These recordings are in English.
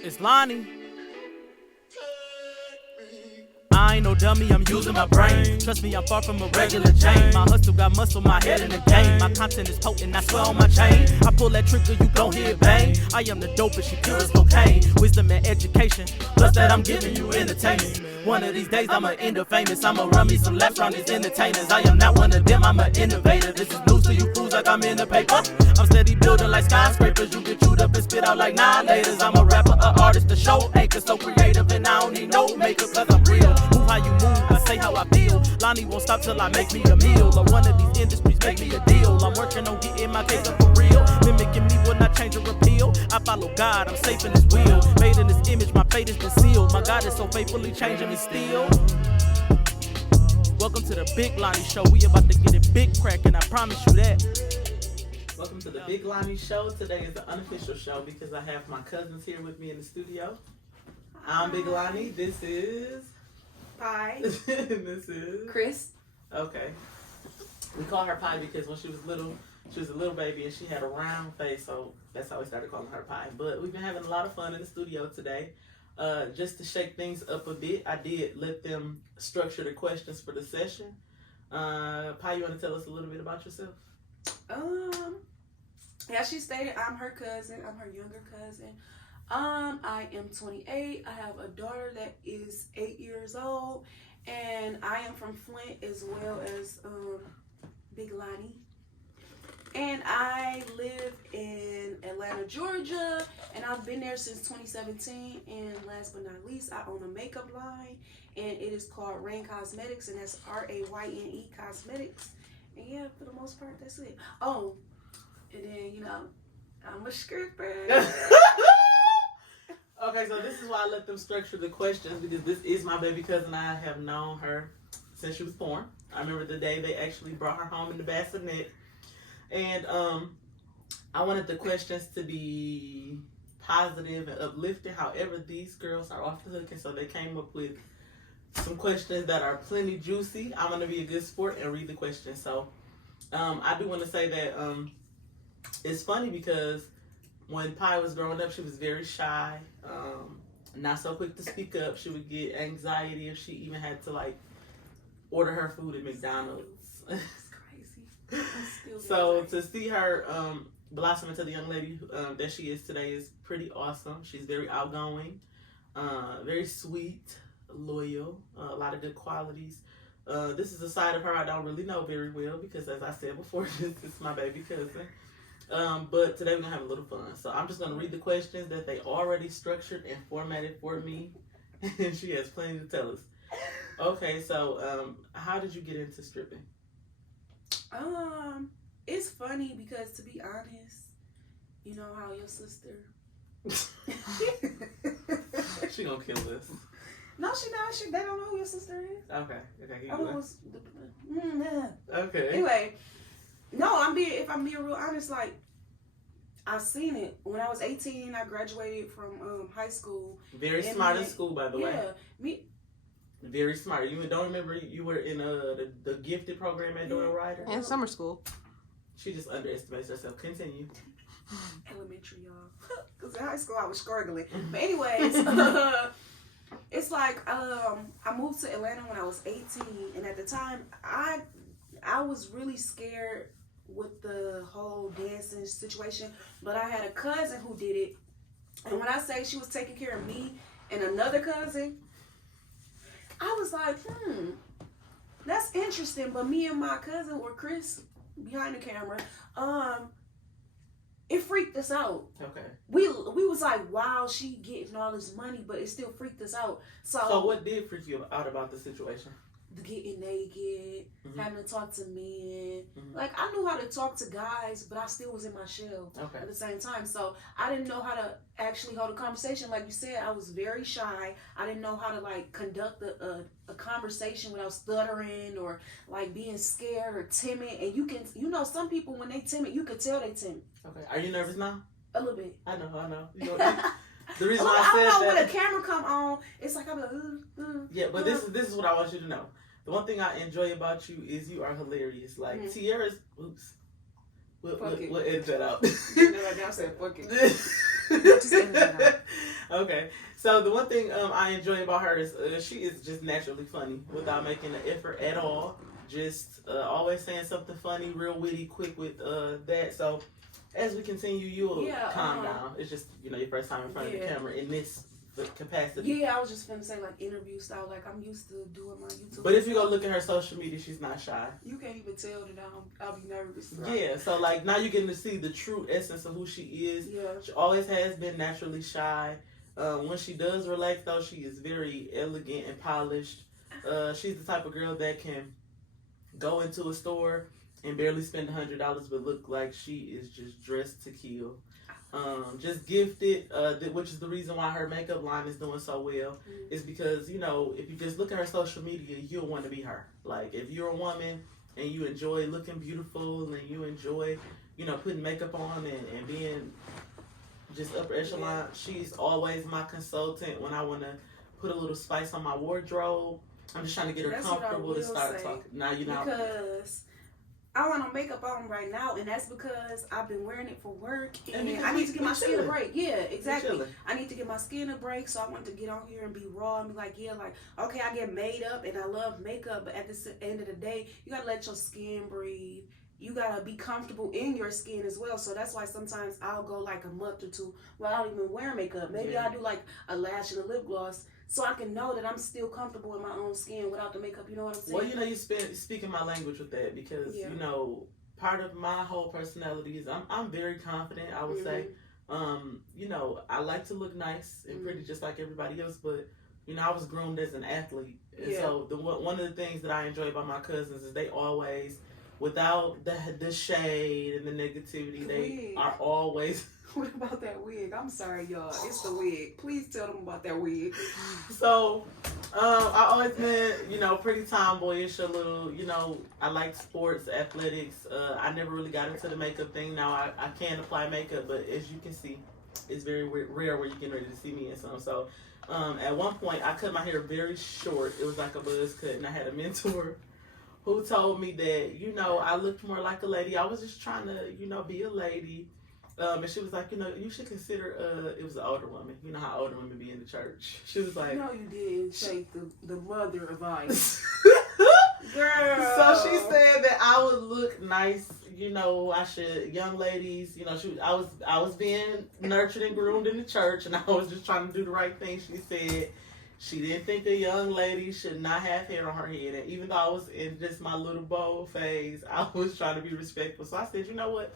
It's Lonnie. I ain't no dummy, I'm using my brain. Trust me, I'm far from a regular Jane. My hustle got muscle, my head in the game. My content is potent, I swear on my chain. I pull that trigger, you gon' hear it bang. I am the dopest, she pure as cocaine. Wisdom and education, plus that I'm giving you entertainment. One of these days I'ma end up famous. I'ma run me some laps on these entertainers. I am not one of them, I'm an innovator. This is news to you fools like I'm in the paper. I'm steady building like skyscrapers. You get chewed up and spit out like 9-laters. I'm a rapper, an artist, a show anchor. So creative and I don't need no makeup cause I'm real. Move how you move, I say how I feel. Lonnie won't stop till I make me a meal. Or one of these industries make me a deal. I'm working on getting my case up for real. Mimicking me will not change or repeal. I follow God, I'm safe in his will. Made in his image, my fate is concealed. My God is so faithfully changing me still. Welcome to the Big Lonnie Show. We about to get it big crackin', I promise you that. Welcome to the Big Lonnie Show. Today is the unofficial show because I have my cousins here with me in the studio. I'm Big Lonnie. This is Pie. this is Chris. Okay. We call her Pie because when she was little, she was a little baby and she had a round face, so that's how we started calling her Pie. But we've been having a lot of fun in the studio today. Just to shake things up a bit, I did let them structure the questions for the session. Pie, you want to tell us a little bit about yourself? Yeah, she stated I'm her cousin. I'm her younger cousin. I am 28. I have a daughter that is 8 years old, and I am from Flint as well as Big Lonnie. And I live in Atlanta, Georgia, and I've been there since 2017. And last but not least, I own a makeup line, and it is called Rain Cosmetics, and that's RAYNE Cosmetics. And yeah, for the most part, that's it. Oh, and then, I'm a stripper. Okay, so this is why I let them structure the questions because this is my baby cousin. I have known her since she was born. I remember the day they actually brought her home in the bassinet. And I wanted the questions to be positive and uplifting. However, these girls are off the hook, and so they came up with some questions that are plenty juicy. I'm going to be a good sport and read the questions. So I do want to say that it's funny because when Pie was growing up, she was very shy, not so quick to speak up. She would get anxiety if she even had to order her food at McDonald's. So to see her blossom into the young lady that she is today is pretty awesome. She's very outgoing, very sweet, loyal, a lot of good qualities. This is a side of her I don't really know very well because, as I said before, this is my baby cousin. But today we're going to have a little fun. So I'm just going to read the questions that they already structured and formatted for me. And she has plenty to tell us. Okay, so how did you get into stripping? It's funny because, to be honest, you know how your sister... She gonna kill us. No, she not. They don't know who your sister is. Okay, okay. Anyway, no, if I'm being real honest, I seen it when I was 18. I graduated from high school. Very smart in school, by the way. Yeah, me. Very smart. You don't remember you were in the gifted program at Doyle Ryder? And summer school. She just underestimates herself. Continue. Elementary, y'all. Because in high school I was struggling. But anyways, it's I moved to Atlanta when I was 18, and at the time I was really scared with the whole dancing situation. But I had a cousin who did it, and when I say she was taking care of me and another cousin, I was like, that's interesting. But me and my cousin, or Chris, behind the camera, it freaked us out. Okay. We was like, wow, she getting all this money, but it still freaked us out. So what did freak you out about the situation? The getting naked, having to talk to men. Mm-hmm. I knew how to talk to guys, but I still was in my shell at the same time. So I didn't know how to actually hold a conversation. Like you said, I was very shy. I didn't know how to conduct a conversation without stuttering or being scared or timid. And you can, some people when they timid, you can tell they timid. Okay. Are you nervous now? A little bit. I know. You know the reason why I said don't know that. when the camera come on, it's like I'm like, Yeah, but this is what I want you to know. The one thing I enjoy about you is you are hilarious. Tierra's, oops, we'll edit that out. You know, like I said, fuck it. Just edit that out. Okay, so the one thing I enjoy about her is she is just naturally funny without making an effort at all. Just always saying something funny, real witty, quick with that. So as we continue, you'll calm down. It's just your first time in front of the camera in this capacity. Yeah, I was just gonna say like interview style. Like I'm used to doing my YouTube. But if you go look at her social media, she's not shy. You can't even tell that I'll be nervous. Right? Yeah, so like now you're getting to see the true essence of who she is. Yeah. She always has been naturally shy. When she does relax, though, she is very elegant and polished. She's the type of girl that can go into a store and barely spend $100, but look like she is just dressed to kill. Just gifted, which is the reason why her makeup line is doing so well. Is because if you just look at her social media, you'll want to be her. Like if you're a woman and you enjoy looking beautiful and you enjoy putting makeup on and being just upper echelon, she's always my consultant when I want to put a little spice on my wardrobe. I'm just trying to get her comfortable to start talking. Now because I want no makeup on right now, and that's because I've been wearing it for work, and I need to give my skin a break. Yeah, exactly. I need to give my skin a break, so I want to get on here and be raw and be like, okay, I get made up, and I love makeup, but at the end of the day, you gotta let your skin breathe. You gotta be comfortable in your skin as well. So that's why sometimes I'll go like a month or two where I don't even wear makeup. Maybe I'll do like a lash and a lip gloss, so I can know that I'm still comfortable in my own skin without the makeup. You know what I'm saying? Well, you speaking my language with that because part of my whole personality is I'm very confident. I would say, I like to look nice and pretty just like everybody else, but I was groomed as an athlete, and so one of the things that I enjoy about my cousins is they always, without the shade and the negativity, they are always. What about that wig? I'm sorry, y'all. It's the wig. Please tell them about that wig. So, I always been, pretty tomboyish, a little, I like sports, athletics. I never really got into the makeup thing. Now, I can apply makeup, but as you can see, it's very rare where you get ready to see me in some. So, at one point, I cut my hair very short. It was like a buzz cut, and I had a mentor who told me that, I looked more like a lady. I was just trying to, be a lady. And she was like, you should consider, it was an older woman. You know how older women be in the church. She was like. No, you didn't take the mother advice. Girl. So she said that I would look nice, I should, young ladies, I was being nurtured and groomed in the church, and I was just trying to do the right thing. She said she didn't think a young lady should not have hair on her head. And even though I was in just my little bold phase, I was trying to be respectful. So I said, you know what?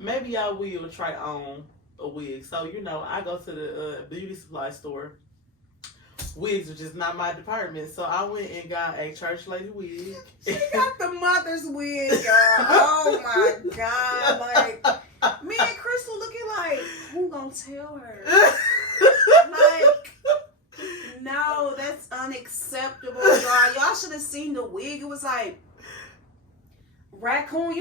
Maybe I will try on a wig. So, I go to the beauty supply store. Wigs are just not my department. So I went and got a church lady wig. She got the mother's wig, y'all. Oh my God. Like, me and Crystal looking like, who gonna tell her? Like, no, that's unacceptable, y'all. Y'all should have seen the wig. It was like raccoon,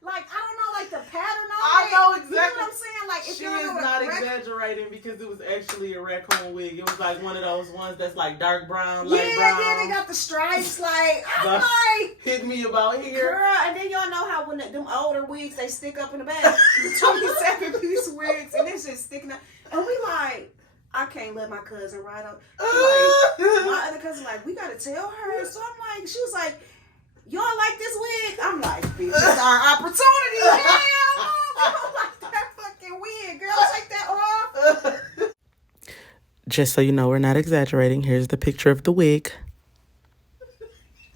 like, I don't know, like the pattern on I it. know exactly. You know what I'm saying? Like, if she you is not exaggerating because it was actually a raccoon wig. It was like one of those ones that's like dark brown, light brown. Yeah, they got the stripes. Like, I'm like, hit me about here, girl. And then y'all know how when them older wigs they stick up in the back, the 27-piece wigs, and it's just sticking up. And we like, I can't let my cousin ride up. Like, my other cousin like, we gotta tell her. So I'm like, she was like, y'all like this wig? I'm like, bitch, it's our opportunity. Hell no, we don't like that fucking wig. Girl, take that off. Just so you know, we're not exaggerating. Here's the picture of the wig.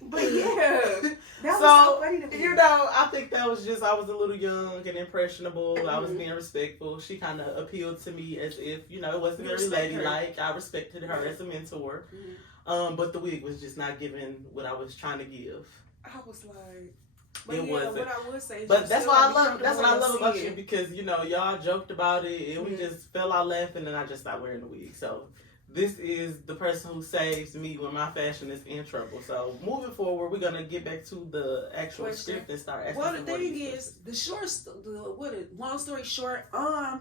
But yeah, that was so funny to me. I think that was just, I was a little young and impressionable. Mm-hmm. I was being respectful. She kind of appealed to me as if, it wasn't very ladylike. I respected her as a mentor. Mm-hmm. But the wig was just not giving what I was trying to give. I was like, but it wasn't. What I would say is, but that's what I love. That's what I love about you because y'all joked about it and we just fell out laughing and I just stopped wearing the wig. So this is the person who saves me when my fashion is in trouble. So moving forward, we're gonna get back to the actual script and start asking. Well, the thing is, long story short, I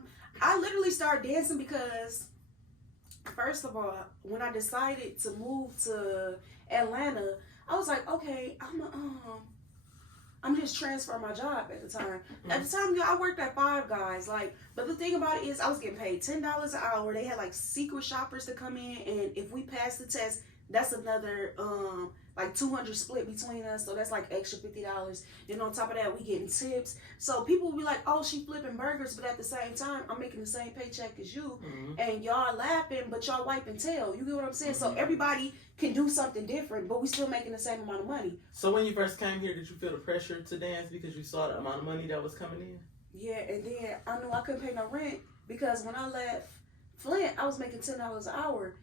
literally started dancing because, first of all, when I decided to move to Atlanta, I was like, okay, I'm just transferring my job at the time. At the time, I worked at Five Guys. Like, but the thing about it is, I was getting paid $10 an hour. They had like secret shoppers to come in, and if we passed the test, that's another like 200 split between us. So that's like extra $50. Then on top of that, we getting tips. So people will be like, "Oh, she flipping burgers," but at the same time, I'm making the same paycheck as you, and y'all laughing, but y'all wiping tail. You get what I'm saying? So everybody can do something different, but we still making the same amount of money. So when you first came here, did you feel the pressure to dance because you saw the amount of money that was coming in? Yeah, and then I knew I couldn't pay no rent because when I left Flint, I was making $10 an hour.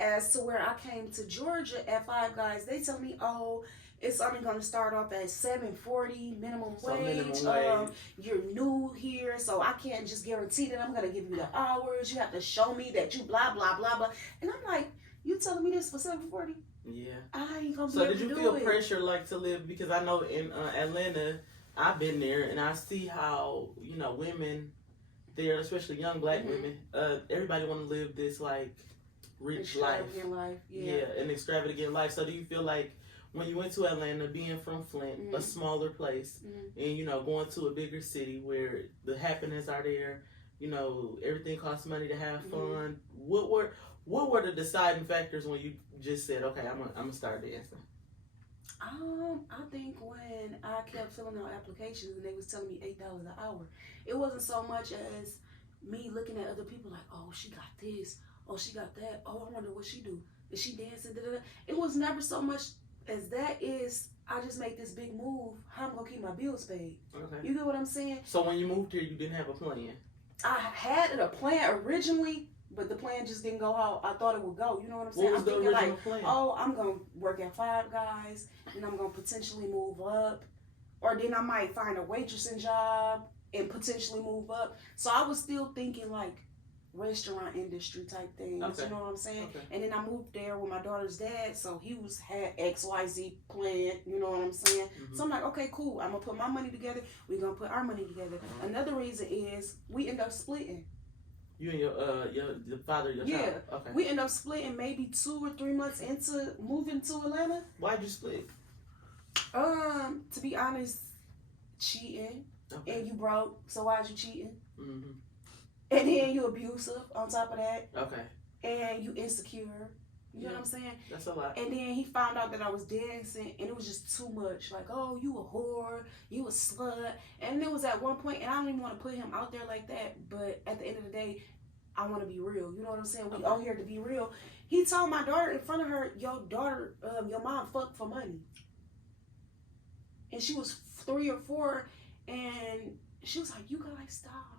As to where I came to Georgia at Five Guys, they tell me, "Oh, it's only going to start off at $7.40 minimum wage. You're new here, so I can't just guarantee that I'm going to give you the hours. You have to show me that you blah blah blah blah." And I'm like, "You telling me this for $7.40? Yeah. I ain't gonna be So able did to you do feel it." pressure like to live? Because I know in Atlanta, I've been there and I see how, you know, women there, especially young black women, everybody want to live this like rich life. Yeah. An extravagant life. So do you feel like when you went to Atlanta, being from Flint, a smaller place, and you know, going to a bigger city where the happiness are there, you know, everything costs money to have fun. What were the deciding factors when you just said, "Okay, I'm gonna start dancing"? I think when I kept filling out applications and they was telling me $8 an hour, it wasn't so much as me looking at other people like, "Oh, she got this. Oh, she got that. Oh, I wonder what she do. Is she dancing?" Da-da-da. It was never so much as that is, I just make this big move. How I'm gonna keep my bills paid. Okay. You get what I'm saying? So when you moved here, you didn't have a plan. I had a plan originally, but the plan just didn't go how I thought it would go. You know what I'm saying? What was I'm the thinking original like, plan? "Oh, I'm gonna work at Five Guys, and I'm gonna potentially move up, or then I might find a waitressing job and potentially move up." So I was still thinking like restaurant industry type things. Okay. You know what I'm saying? Okay. And then I moved there with my daughter's dad, so he had XYZ planned. You know what I'm saying? So I'm like, "Okay, cool. I'm gonna put my money together. We're gonna put our money together." Another reason is we end up splitting. You and your father, your child. Okay. We end up splitting maybe 2 or 3 months into moving to Atlanta. Why'd you split? To be honest, cheating. Okay. And you broke, so why'd you cheating? Mm-hmm. And then you abusive on top of that. Okay. And you insecure. You know what I'm saying? That's a lot. And then he found out that I was dancing, and it was just too much. Like, "Oh, you a whore, you a slut." And it was at one point, and I don't even want to put him out there like that, but at the end of the day, I want to be real. You know what I'm saying? We all here to be real. He told my daughter in front of her, "Your daughter, your mom fucked for money." And she was 3 or 4, and she was like, "You gotta stop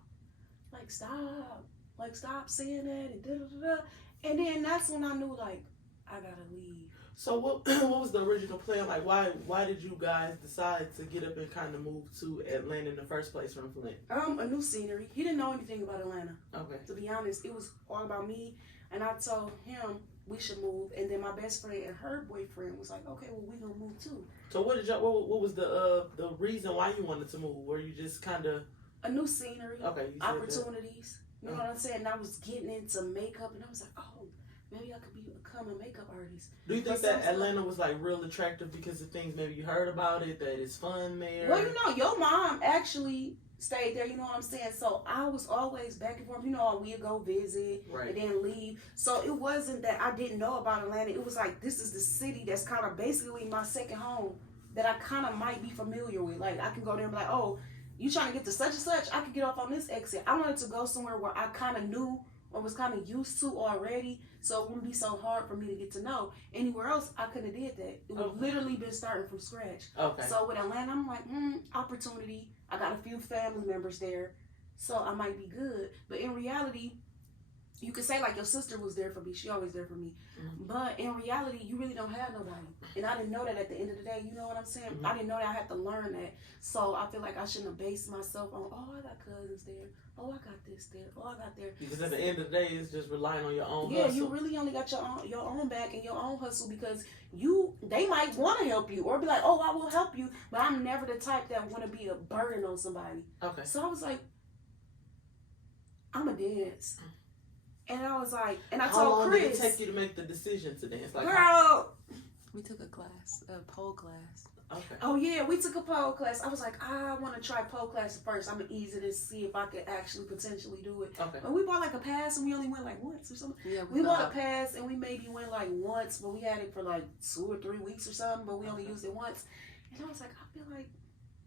saying that," and da-da-da-da. And then that's when I knew, like, I gotta leave. So what was the original plan? Like, why did you guys decide to get up and kind of move to Atlanta in the first place from Flint? A new scenery. He didn't know anything about Atlanta. Okay. To be honest, it was all about me, and I told him we should move. And then my best friend and her boyfriend was like, "Okay, well, we gonna move too." So what was the reason why you wanted to move? Were you just kind of a new scenery? Okay. You said opportunities. You know what I'm saying? And I was getting into makeup, and I was like, "Oh, maybe I could become a makeup artist." Do you think that Atlanta was like real attractive because of things maybe you heard about it, that it's fun there? Well, you know, your mom actually stayed there, you know what I'm saying? So I was always back and forth. You know, we'd go visit and then leave. So it wasn't that I didn't know about Atlanta. It was like, this is the city that's kind of basically my second home that I kind of might be familiar with. Like, I can go there and be like, "Oh, you trying to get to such and such? I could get off on this exit." I wanted to go somewhere where I kind of knew or was kind of used to already, so it wouldn't be so hard for me to get to know. Anywhere else, I couldn't have did that. It would have literally been starting from scratch. Okay. So with Atlanta, I'm like, opportunity. I got a few family members there, so I might be good. But in reality, you could say like your sister was there for me. She always there for me. But in reality, you really don't have nobody. And I didn't know that at the end of the day. You know what I'm saying? I didn't know that I had to learn that. So I feel like I shouldn't have based myself on, "Oh, I got cousins there. Oh, I got this there. Oh, I got there." Because at the end of the day, it's just relying on your own hustle. hustle. You really only got your own back and your own hustle, because they might want to help you or be like, "Oh, I will help you," but I'm never the type that want to be a burden on somebody. Okay. So I was like, I'm a dance. And I was like, and I told Chris. How long did it take you to make the decision to dance? Like, girl, we took a class, a pole class. Okay. Oh yeah, we took a pole class. I was like, I want to try pole class first. I'm gonna ease it and see if I could actually potentially do it. Okay. But we bought like a pass and we only went like once or something. Yeah, We bought a pass and we maybe went like once, but we had it for like 2 or 3 weeks or something. But we only used it once. And I was like, I feel like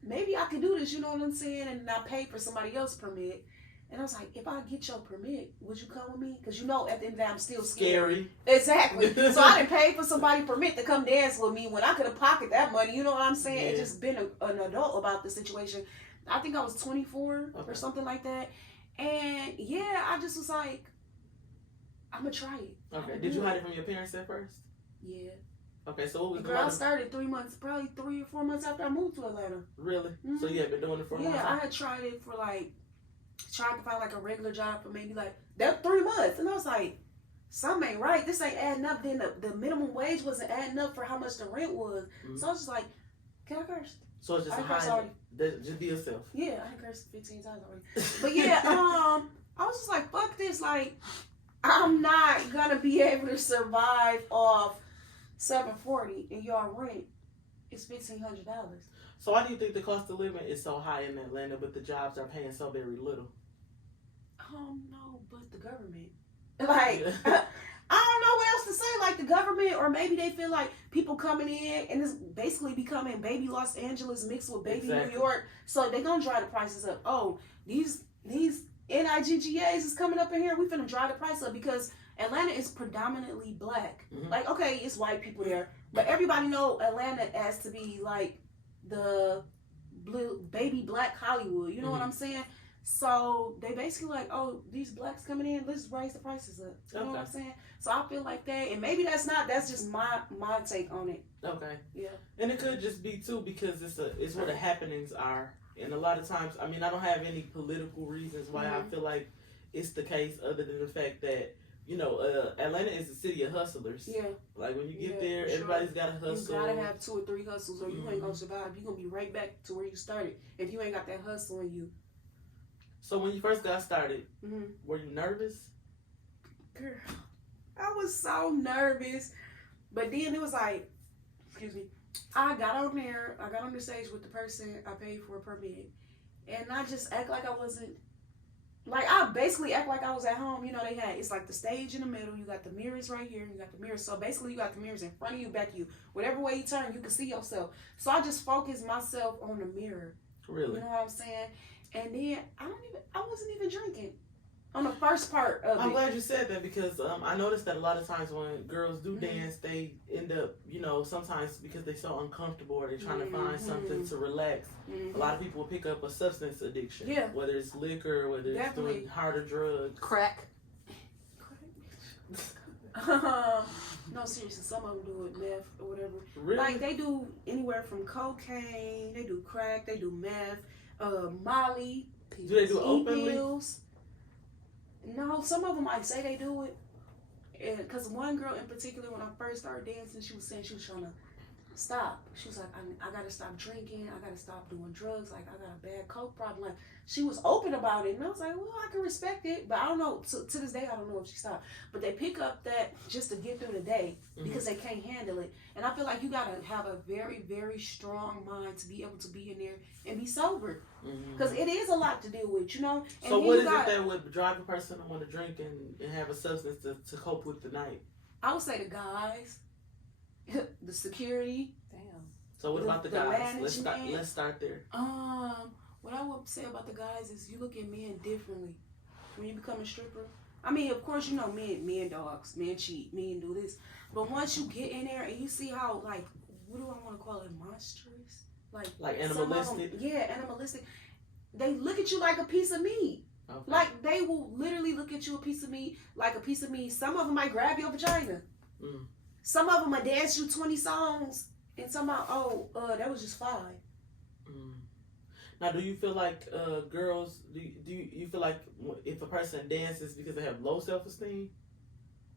maybe I could do this. You know what I'm saying? And I paid for somebody else's permit. And I was like, if I get your permit, would you come with me? Because you know, at the end of the day, I'm still scared. Scary. Exactly. So I didn't pay for somebody's permit to come dance with me when I could have pocketed that money. You know what I'm saying? Yeah. And just been an adult about the situation. I think I was 24 Okay. or something like that. And yeah, I just was like, I'm going to try it. Okay. Did you hide it from your parents at first? Yeah. Okay, so what was the Girl, I mother? started 3 months, probably 3 or 4 months after I moved to Atlanta. Really? Mhm. So you had been doing it for a long Yeah, time? I had tried it for like, tried to find like a regular job for maybe like, that 3 months. And I was like, something ain't right. This ain't adding up. Then the minimum wage wasn't adding up for how much the rent was. Mhm. So I was just like, can I curse? So it's just I a curse hide. already. Just be yourself. Yeah, I cursed 15 times already. But yeah, I was just like, fuck this. Like, I'm not gonna be able to survive off $740 and y'all rent is $1,500. So why do you think the cost of living is so high in Atlanta, but the jobs are paying so very little? No, but the government. Like, I don't know what else to say. Like the government, or maybe they feel like people coming in and it's basically becoming baby Los Angeles mixed with baby Exactly. New York. So they gonna drive the prices up. Oh, these NIGGAs is coming up in here. We finna drive the price up because Atlanta is predominantly black. Mhm. Like, okay, it's white people there, but everybody know Atlanta as to be like the blue baby black Hollywood. You know what Mhm. I'm saying? So they basically like, oh, these blacks coming in, let's raise the prices up. You know what I'm Okay. saying? So I feel like that, and maybe that's just my take on it. Okay. Yeah. And it could just be too because it's where the happenings are, and a lot of times, I mean, I don't have any political reasons why I Mhm. feel like it's the case, other than the fact that Atlanta is a city of hustlers. Yeah. Like when you get Yeah, there, for sure. everybody's got to hustle. You gotta have 2 or 3 hustles, or you ain't Mhm. gonna survive. You're gonna be right back to where you started if you ain't got that hustle in you. So when you first got started, Mm-hmm. were you nervous? Girl, I was so nervous, but then it was like, excuse me, I got on the stage with the person I paid for a permit, and I just act like I wasn't. Like, I basically act like I was at home. You know, it's like the stage in the middle. You got the mirrors right here. You got the mirrors. So basically, you got the mirrors in front of you, back of you. Whatever way you turn, you can see yourself. So I just focused myself on the mirror. Really? You know what I'm saying? And then I wasn't even drinking on the first part of I'm it. glad you said that because I noticed that a lot of times when girls do Mhm. dance, they end up, sometimes because they're so uncomfortable or they're trying to find Mhm. something to relax. Mhm. A lot of people will pick up a substance addiction. Yeah. Whether it's liquor, whether it's Definitely. doing harder drugs. Crack. No, seriously, some of them do it, meth or whatever. Really? Like, they do anywhere from cocaine, they do crack, they do meth, Molly, Do they do it openly? pills. No, some of them might say they do it. Because one girl in particular, when I first started dancing, she was saying she was trying to stop. She was like, I gotta stop drinking, I gotta stop doing drugs, like I got a bad coke problem. Like, she was open about it, and I was like, well, I can respect it, but I don't know, to this day I don't know if she stopped. But they pick up that just to get through the day because they can't handle it. And I feel like you gotta have a very, very strong mind to be able to be in there and be sober, because it is a lot to deal with, you know. And So then what you is got, it that would drive a person to want to drink and have a substance to cope with the night? I would say the guys, the security. Damn. So what The- about the the guys? management. Let's start there. What I would say about the guys is you look at men differently when you become a stripper. I mean, of course, you know, men dogs, men cheat, men do this. But once you get in there and you see how, like, what do I want to call it, monstrous? Like some of them- animalistic? yeah, animalistic. They look at you like a piece of meat. Okay. Like, they will literally look at you a piece of meat, like a piece of meat. Some of them might grab your vagina. Mm. Some of them might dance you 20 songs, and some are, that was just 5. Mm. Now, do you feel like girls? Do you feel like if a person dances because they have low self-esteem,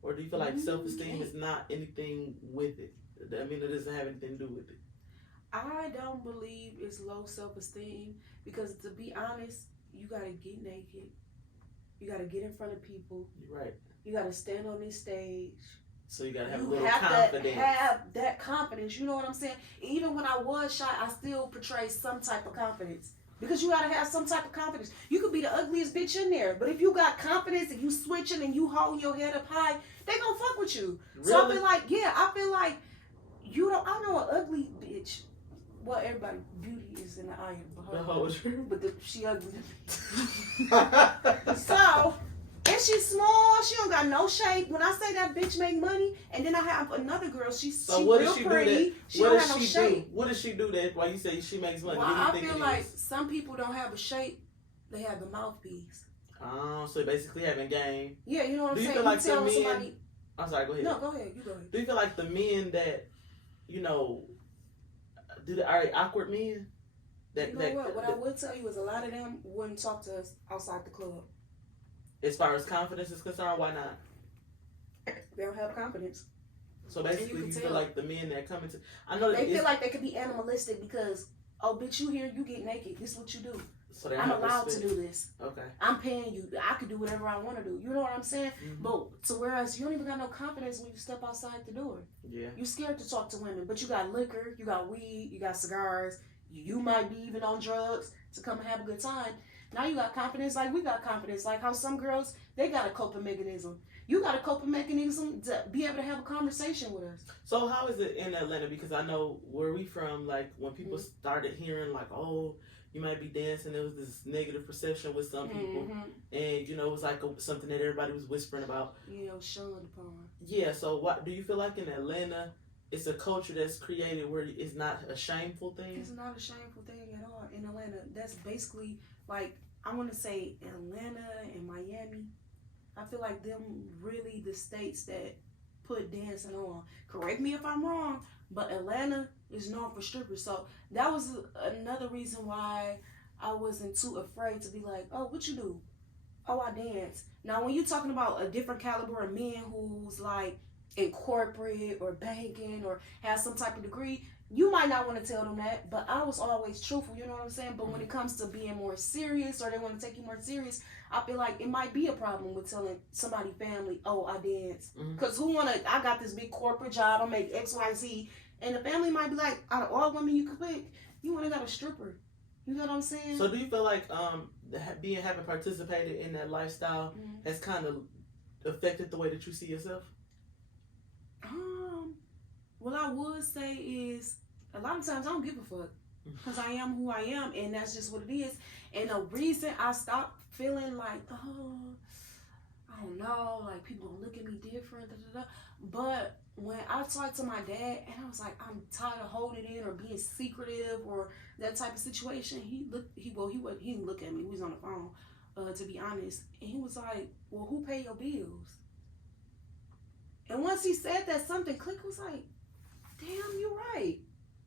or do you feel like self-esteem is not anything with it? I mean, it doesn't have anything to do with it. I don't believe it's low self-esteem, because to be honest, you gotta get naked. You gotta get in front of people. You're right. You gotta stand on this stage, So you gotta have a You little have confidence. to have that confidence. You know what I'm saying? Even when I was shy, I still portrayed some type of confidence. Because you gotta have some type of confidence. You could be the ugliest bitch in there, but if you got confidence and you switching and you holding your head up high, they gonna fuck with you. Really? So I feel like you don't. I know an ugly bitch. Well, everybody, beauty is in the eye of the beholder, but she ugly. So, and she's small. She don't got no shape. When I say that bitch make money, and then I have another girl. She's real pretty. She don't have no shape. What does she do that? Why you say she makes money? Well, I feel like some people don't have a shape. They have the mouthpiece. Oh, so basically having game. Yeah, you know what I'm saying. Do you feel like the men? Somebody... I'm sorry. Go ahead. No, go ahead. You go ahead. Do you feel like the men that, you know, are they awkward men? What I would tell you is a lot of them wouldn't talk to us outside the club. As far as confidence is concerned, why not? They don't have confidence. So basically, you feel like the men that come into, I know they feel like they could be animalistic because, oh, bitch, you here, you get naked. This is what you do. So I'm allowed to do this. Okay. I'm paying you. I could do whatever I want to do. You know what I'm saying? Mm-hmm. But to whereas you don't even got no confidence when you step outside the door. Yeah. You scared to talk to women, but you got liquor, you got weed, you got cigars. You might be even on drugs to come and have a good time. Now you got confidence like we got confidence. Like how some girls, they got a coping mechanism. You got a coping mechanism to be able to have a conversation with us. So how is it in Atlanta? Because I know where we from, like when people started hearing like, oh, you might be dancing, there was this negative perception with some people. And, you know, it was like something that everybody was whispering about. Yeah, shunned upon. Yeah, so what do you feel like in Atlanta, it's a culture that's created where it's not a shameful thing? It's not a shameful thing at all in Atlanta. That's basically like, I want to say Atlanta and Miami. I feel like them really the states that put dancing on. Correct me if I'm wrong, but Atlanta is known for strippers. So that was another reason why I wasn't too afraid to be like, oh, what you do? Oh, I dance. Now, when you're talking about a different caliber of men who's like in corporate or banking or has some type of degree, you might not want to tell them that, but I was always truthful, you know what I'm saying? But when it comes to being more serious or they want to take you more serious, I feel like it might be a problem with telling somebody family, oh, I dance. Because I got this big corporate job, I make X, Y, Z, and the family might be like, out of all women you could pick, you want to got a stripper. You know what I'm saying? So do you feel like having participated in that lifestyle has kind of affected the way that you see yourself? What I would say is a lot of times I don't give a fuck because I am who I am and that's just what it is. And the reason I stopped feeling like, oh, I don't know, like people gonna look at me different, but when I talked to my dad and I was like, I'm tired of holding it in or being secretive or that type of situation, he didn't look at me. We was on the phone, to be honest, and he was like, well, who pay your bills? And once he said that, something clicked. Was like, damn, you're right.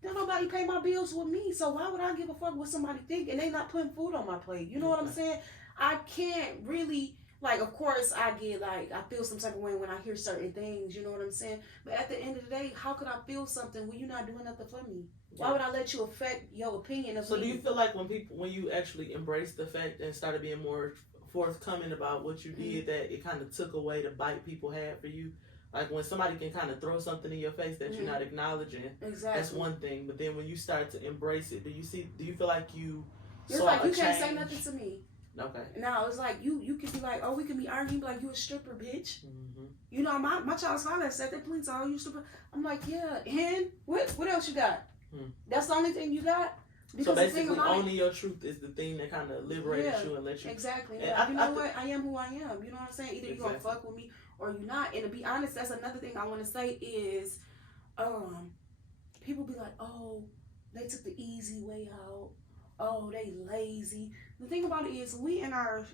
Don't nobody pay my bills with me, so why would I give a fuck what somebody think? And they not putting food on my plate. You know what I'm saying? I can't really, like, of course I get, like, I feel some type of way when I hear certain things, you know what I'm saying? But at the end of the day, how could I feel something when you're not doing nothing for me? Why would I let you affect your opinion of me? So do you feel like when you actually embraced the fact and started being more forthcoming about what you did, that it kind of took away the bite people had for you? Like when somebody can kind of throw something in your face that you're not acknowledging, that's one thing. But then when you start to embrace it, do you feel like you it's saw like a you can't change? say nothing to me. Okay. No, it's like you could be like, oh, we could be arguing, like you a stripper, bitch. You know, my child's father said that, please, oh, you stripper. I'm like, yeah. And what else you got? That's the only thing you got. Because so basically, owning your truth is the thing that kind of liberated you and let you. Exactly. And you know what? I am who I am. You know what I'm saying? Either you're gonna fuck with me or you're not. And to be honest, that's another thing I want to say is, people be like, oh, they took the easy way out. Oh, they lazy. The thing about it is, we in our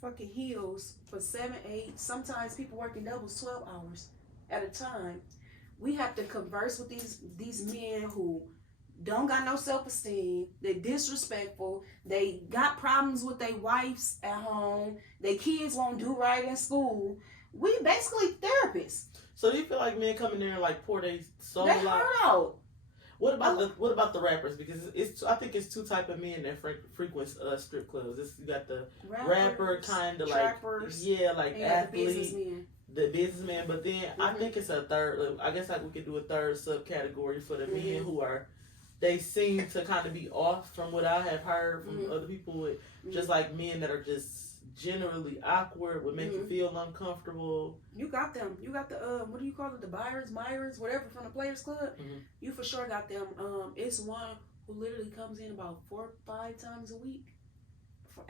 fucking heels for 7, 8. Sometimes people working doubles, 12 hours at a time. We have to converse with these men who don't got no self-esteem. They disrespectful. They got problems with their wives at home. Their kids won't do right in school. We basically therapists. So do you feel like men come in there and like pour their soul out? They hurt out. What about the rappers? Because I think it's two type of men that frequent strip clubs. You got the rapper kind of like trappers, like athlete, the businessman, but then I think it's a third. I guess like we could do a third subcategory for the men who are. They seem to kind of be off from what I have heard from other people with just like men that are just generally awkward, would make you feel uncomfortable. You got them. You got the what do you call it? The Myers, whatever from the Players Club. You for sure got them. It's one who literally comes in about 4 or 5 times a week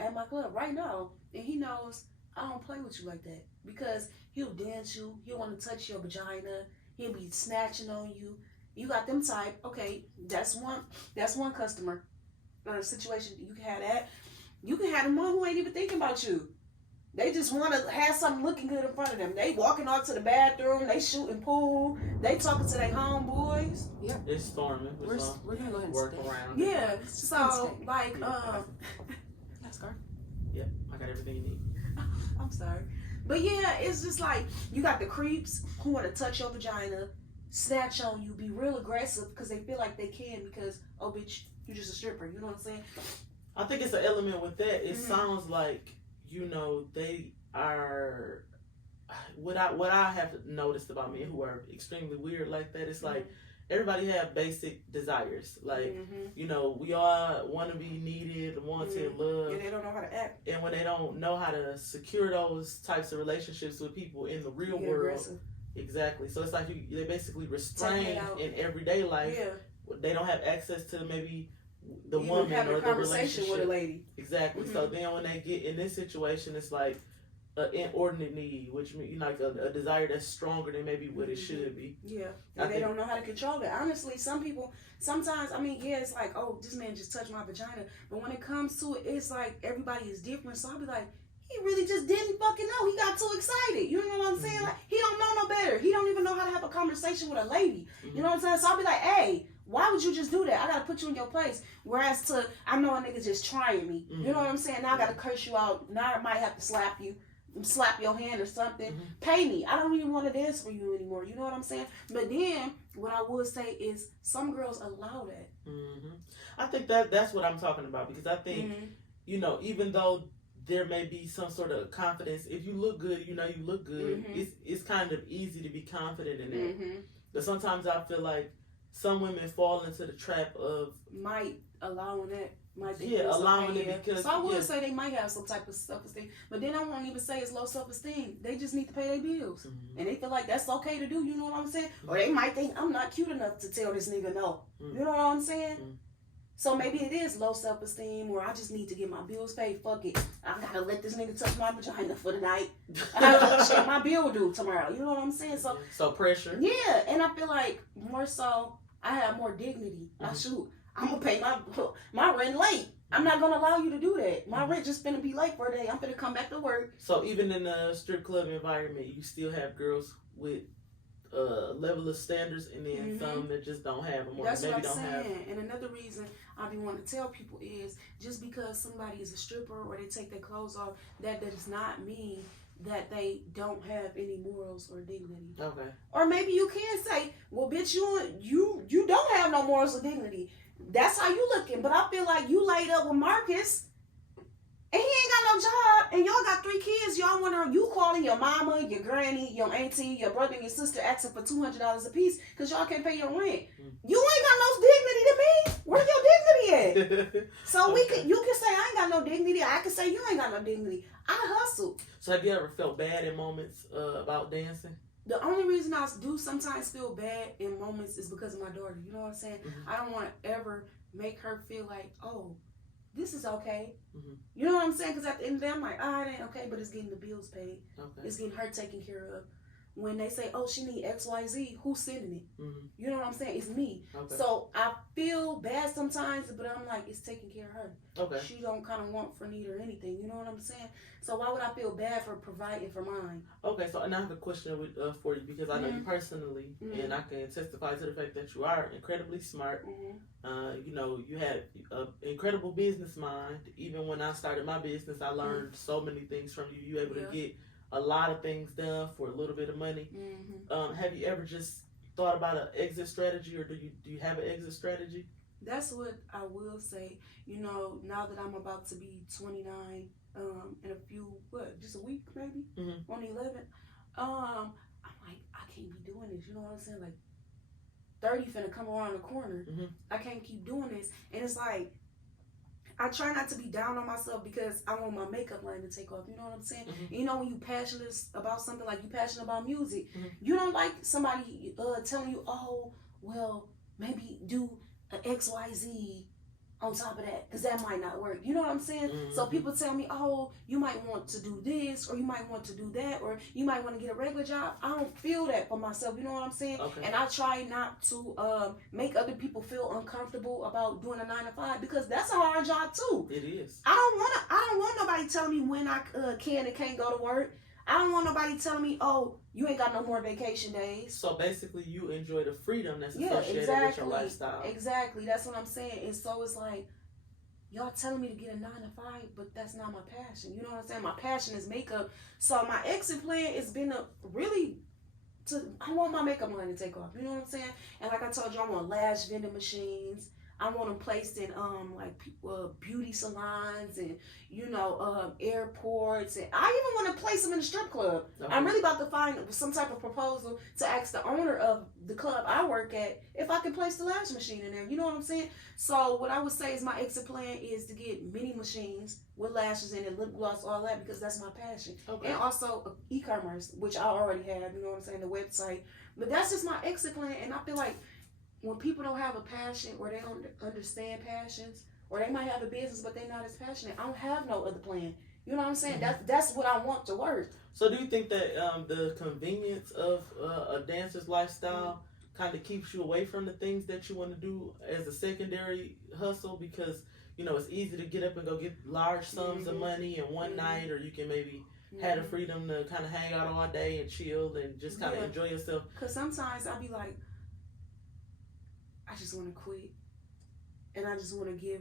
at my club right now, and he knows I don't play with you like that because he'll dance you. He'll want to touch your vagina. He'll be snatching on you. You got them type. Okay, that's one customer situation. You can have that. You can have the one who ain't even thinking about you. They just want to have something looking good in front of them. They walking off to the bathroom. They shooting pool. They talking to their homeboys. Yep. It's storming. We're gonna go ahead and work around. Yeah. So like That's car. Yep. I got everything you need. I'm sorry, but yeah, it's just like you got the creeps who want to touch your vagina, snatch on you, be real aggressive because they feel like they can because oh bitch, you just a stripper. You know what I'm saying? I think it's an element with that. It sounds like, they are what I have noticed about men who are extremely weird like that. It's like everybody have basic desires. Like, we all want to be needed, wanted, loved. And they don't know how to act. And when they don't know how to secure those types of relationships with people in the real world. Aggressive. Exactly. So it's like they basically restrain in everyday life. Yeah. They don't have access to maybe the woman or the relationship with a lady. Exactly. So then when they get in this situation, it's like an inordinate need, which means like a desire that's stronger than maybe what it should be. Yeah. And they don't know how to control it. Honestly, some people sometimes, it's like, oh, this man just touched my vagina. But when it comes to it, it's like everybody is different. So I'll be like, he really just didn't fucking know. He got too excited. You know what I'm saying? Like, he don't know no better. He don't even know how to have a conversation with a lady. You know what I'm saying? So I'll be like, hey, why would you just do that? I gotta put you in your place. Whereas I know a nigga just trying me. You know what I'm saying? Now I gotta curse you out. Now I might have to slap you, slap your hand or something. Pay me. I don't even want to dance for you anymore. You know what I'm saying? But then what I would say is some girls allow that. I think that's what I'm talking about, because I think even though there may be some sort of confidence, if you look good, you look good. It's kind of easy to be confident in that. But sometimes I feel like some women fall into the trap of allowing that. Allowing it because. So I would say they might have some type of self-esteem, but then I won't even say it's low self-esteem. They just need to pay their bills, and they feel like that's okay to do. You know what I'm saying? Or they might think I'm not cute enough to tell this nigga no. You know what I'm saying? So maybe it is low self-esteem, or I just need to get my bills paid. Fuck it, I gotta let this nigga touch my vagina for the night. I gotta check my bill due tomorrow. You know what I'm saying? So pressure. Yeah, and I feel like more so I have more dignity. I'm gonna pay my rent late. I'm not gonna allow you to do that. My rent just finna be late for a day. I'm finna come back to work. So even in a strip club environment, you still have girls with level of standards, and then some that just don't have them, or That's maybe what I'm don't saying. have. And another reason I be wanting to tell people is just because somebody is a stripper or they take their clothes off, that does not mean that they don't have any morals or dignity. Okay. Or maybe you can say, well, bitch, you don't have no morals or dignity. That's how you looking. But I feel like you laid up with Marcus and he ain't got no job, and y'all got 3 kids. Y'all wonder, you calling your mama, your granny, your auntie, your brother, and your sister asking for $200 a piece because y'all can't pay your rent. You ain't got no dignity to me. Where your dignity at? So you can say I ain't got no dignity. I can say you ain't got no dignity. I hustle. So have you ever felt bad in moments about dancing? The only reason I do sometimes feel bad in moments is because of my daughter. You know what I'm saying? I don't want to ever make her feel like, oh, this is okay. You know what I'm saying? Because at the end of the day, I'm like, it ain't okay, but it's getting the bills paid. Okay. It's getting her taken care of. When they say, oh, she need XYZ, who's sending it? You know what I'm saying? It's me. Okay. So I feel bad sometimes, but I'm like, it's taking care of her. Okay. She don't kind of want for need or anything. You know what I'm saying? So why would I feel bad for providing for mine? Okay, so and I have a question for you, because I know you personally, and I can testify to the fact that you are incredibly smart. You have an incredible business mind. Even when I started my business, I learned so many things from you. You able to get a lot of things done for a little bit of money. Have you ever just thought about an exit strategy, or do you have an exit strategy? That's what I will say. Now that I'm about to be 29, in just a week maybe, on the 11th, I'm like, I can't be doing this. You know what I'm saying? Like 30 finna come around the corner. I can't keep doing this. And it's like, I try not to be down on myself because I want my makeup line to take off. You know what I'm saying? You know, when you passionate about something, like you passionate about music, you don't like somebody telling you, oh, well, maybe do an XYZ on top of that, because that might not work. You know what I'm saying? So people tell me, oh, you might want to do this, or you might want to do that, or you might want to get a regular job. I don't feel that for myself. You know what I'm saying? And I try not to make other people feel uncomfortable about doing a 9 to 5, because that's a hard job too. It is. I don't want nobody telling me when I can and can't go to work. I don't want nobody telling me, oh, you ain't got no more vacation days. So basically, you enjoy the freedom that's associated with your lifestyle. Exactly. That's what I'm saying. And so it's like, y'all telling me to get a 9 to 5, but that's not my passion. You know what I'm saying? My passion is makeup. So my exit plan has been I want my makeup line to take off. You know what I'm saying? And like I told you, I want lash vending machines. I want them placed in beauty salons and airports, and I even want to place them in a strip club. I'm really about to find some type of proposal to ask the owner of the club I work at if I can place the lash machine in there. You know what I'm saying? So what I would say is my exit plan is to get mini machines with lashes in it, lip gloss, all that, because that's my passion. And also e-commerce, which I already have. You know what I'm saying? The website. But that's just my exit plan, and I feel like when people don't have a passion, or they don't understand passions, or they might have a business but they're not as passionate, I don't have no other plan. You know what I'm saying? That's what I want to work. So do you think that the convenience of a dancer's lifestyle kind of keeps you away from the things that you want to do as a secondary hustle? Because, it's easy to get up and go get large sums of money in one night, or you can maybe have the freedom to kind of hang out all day and chill and just kind of enjoy yourself. Because sometimes I'll be like, I just want to quit, and I just want to give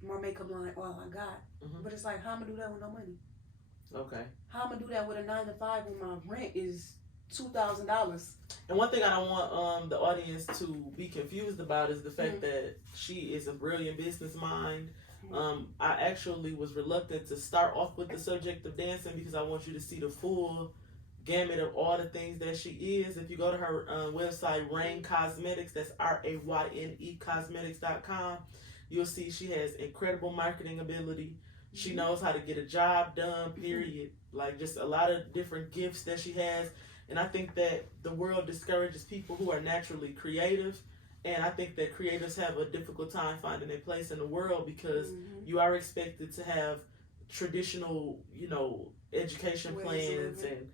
my makeup line all I got. But it's like, how am I do that with no money? Okay. How am I do that with a 9 to 5 when my rent is $2,000? And one thing I don't want the audience to be confused about is the fact that she is a brilliant business mind. I actually was reluctant to start off with the subject of dancing because I want you to see the full gamut of all the things that she is. If you go to her website, Rain Cosmetics, that's RAYNE Cosmetics.com, you'll see she has incredible marketing ability. She knows how to get a job done, period. Like, just a lot of different gifts that she has. And I think that the world discourages people who are naturally creative. And I think that creatives have a difficult time finding their place in the world because you are expected to have traditional, education plans and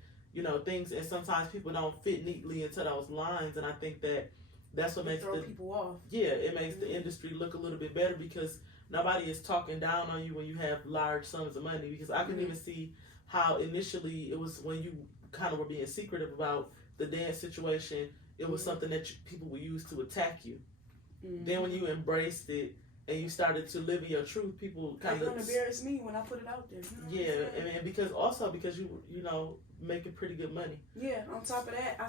things, and sometimes people don't fit neatly into those lines, and I think that that's what makes people off. Yeah, it makes the industry look a little bit better because nobody is talking down on you when you have large sums of money. Because I can even see how initially it was when you kind of were being secretive about the dance situation, it was something that people would use to attack you. Then when you embraced it and you started to live in your truth, people kind of embarrass me when I put it out there. And because you making pretty good money. Yeah. On top of that, I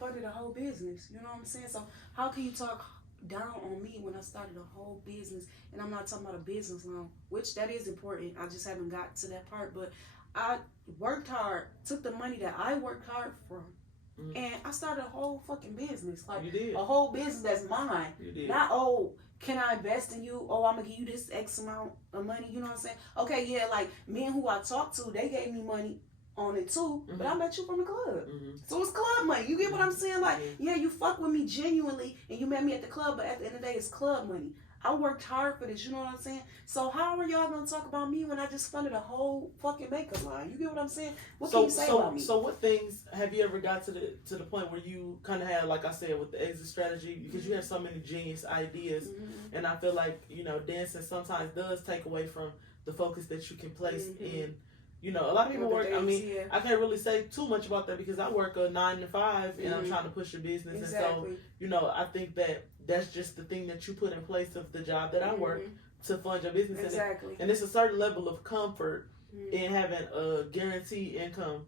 funded a whole business. You know what I'm saying? So how can you talk down on me when I started a whole business? And I'm not talking about a business loan, which that is important. I just haven't got to that part. But I worked hard, took the money that I worked hard from, and I started a whole fucking business. Like, you did. A whole business that's mine. You did. Not, can I invest in you? I'm going to give you this X amount of money. You know what I'm saying? Okay, yeah, like, men who I talked to, they gave me money on it too, but I met you from the club. So it's club money. You get what I'm saying? Like, yeah, you fuck with me genuinely, and you met me at the club, but at the end of the day, it's club money. I worked hard for this, you know what I'm saying? So how are y'all gonna talk about me when I just funded a whole fucking makeup line? You get what I'm saying? What can you say about me? So what things have you ever got to the point where you kind of had, like I said, with the exit strategy, because you have so many genius ideas, and I feel like dancing sometimes does take away from the focus that you can place in. A lot of people work. I can't really say too much about that because I work a 9 to 5 and I'm trying to push a business. Exactly. And so, I think that that's just the thing that you put in place of the job that I work to fund your business. Exactly. And it's a certain level of comfort in having a guaranteed income,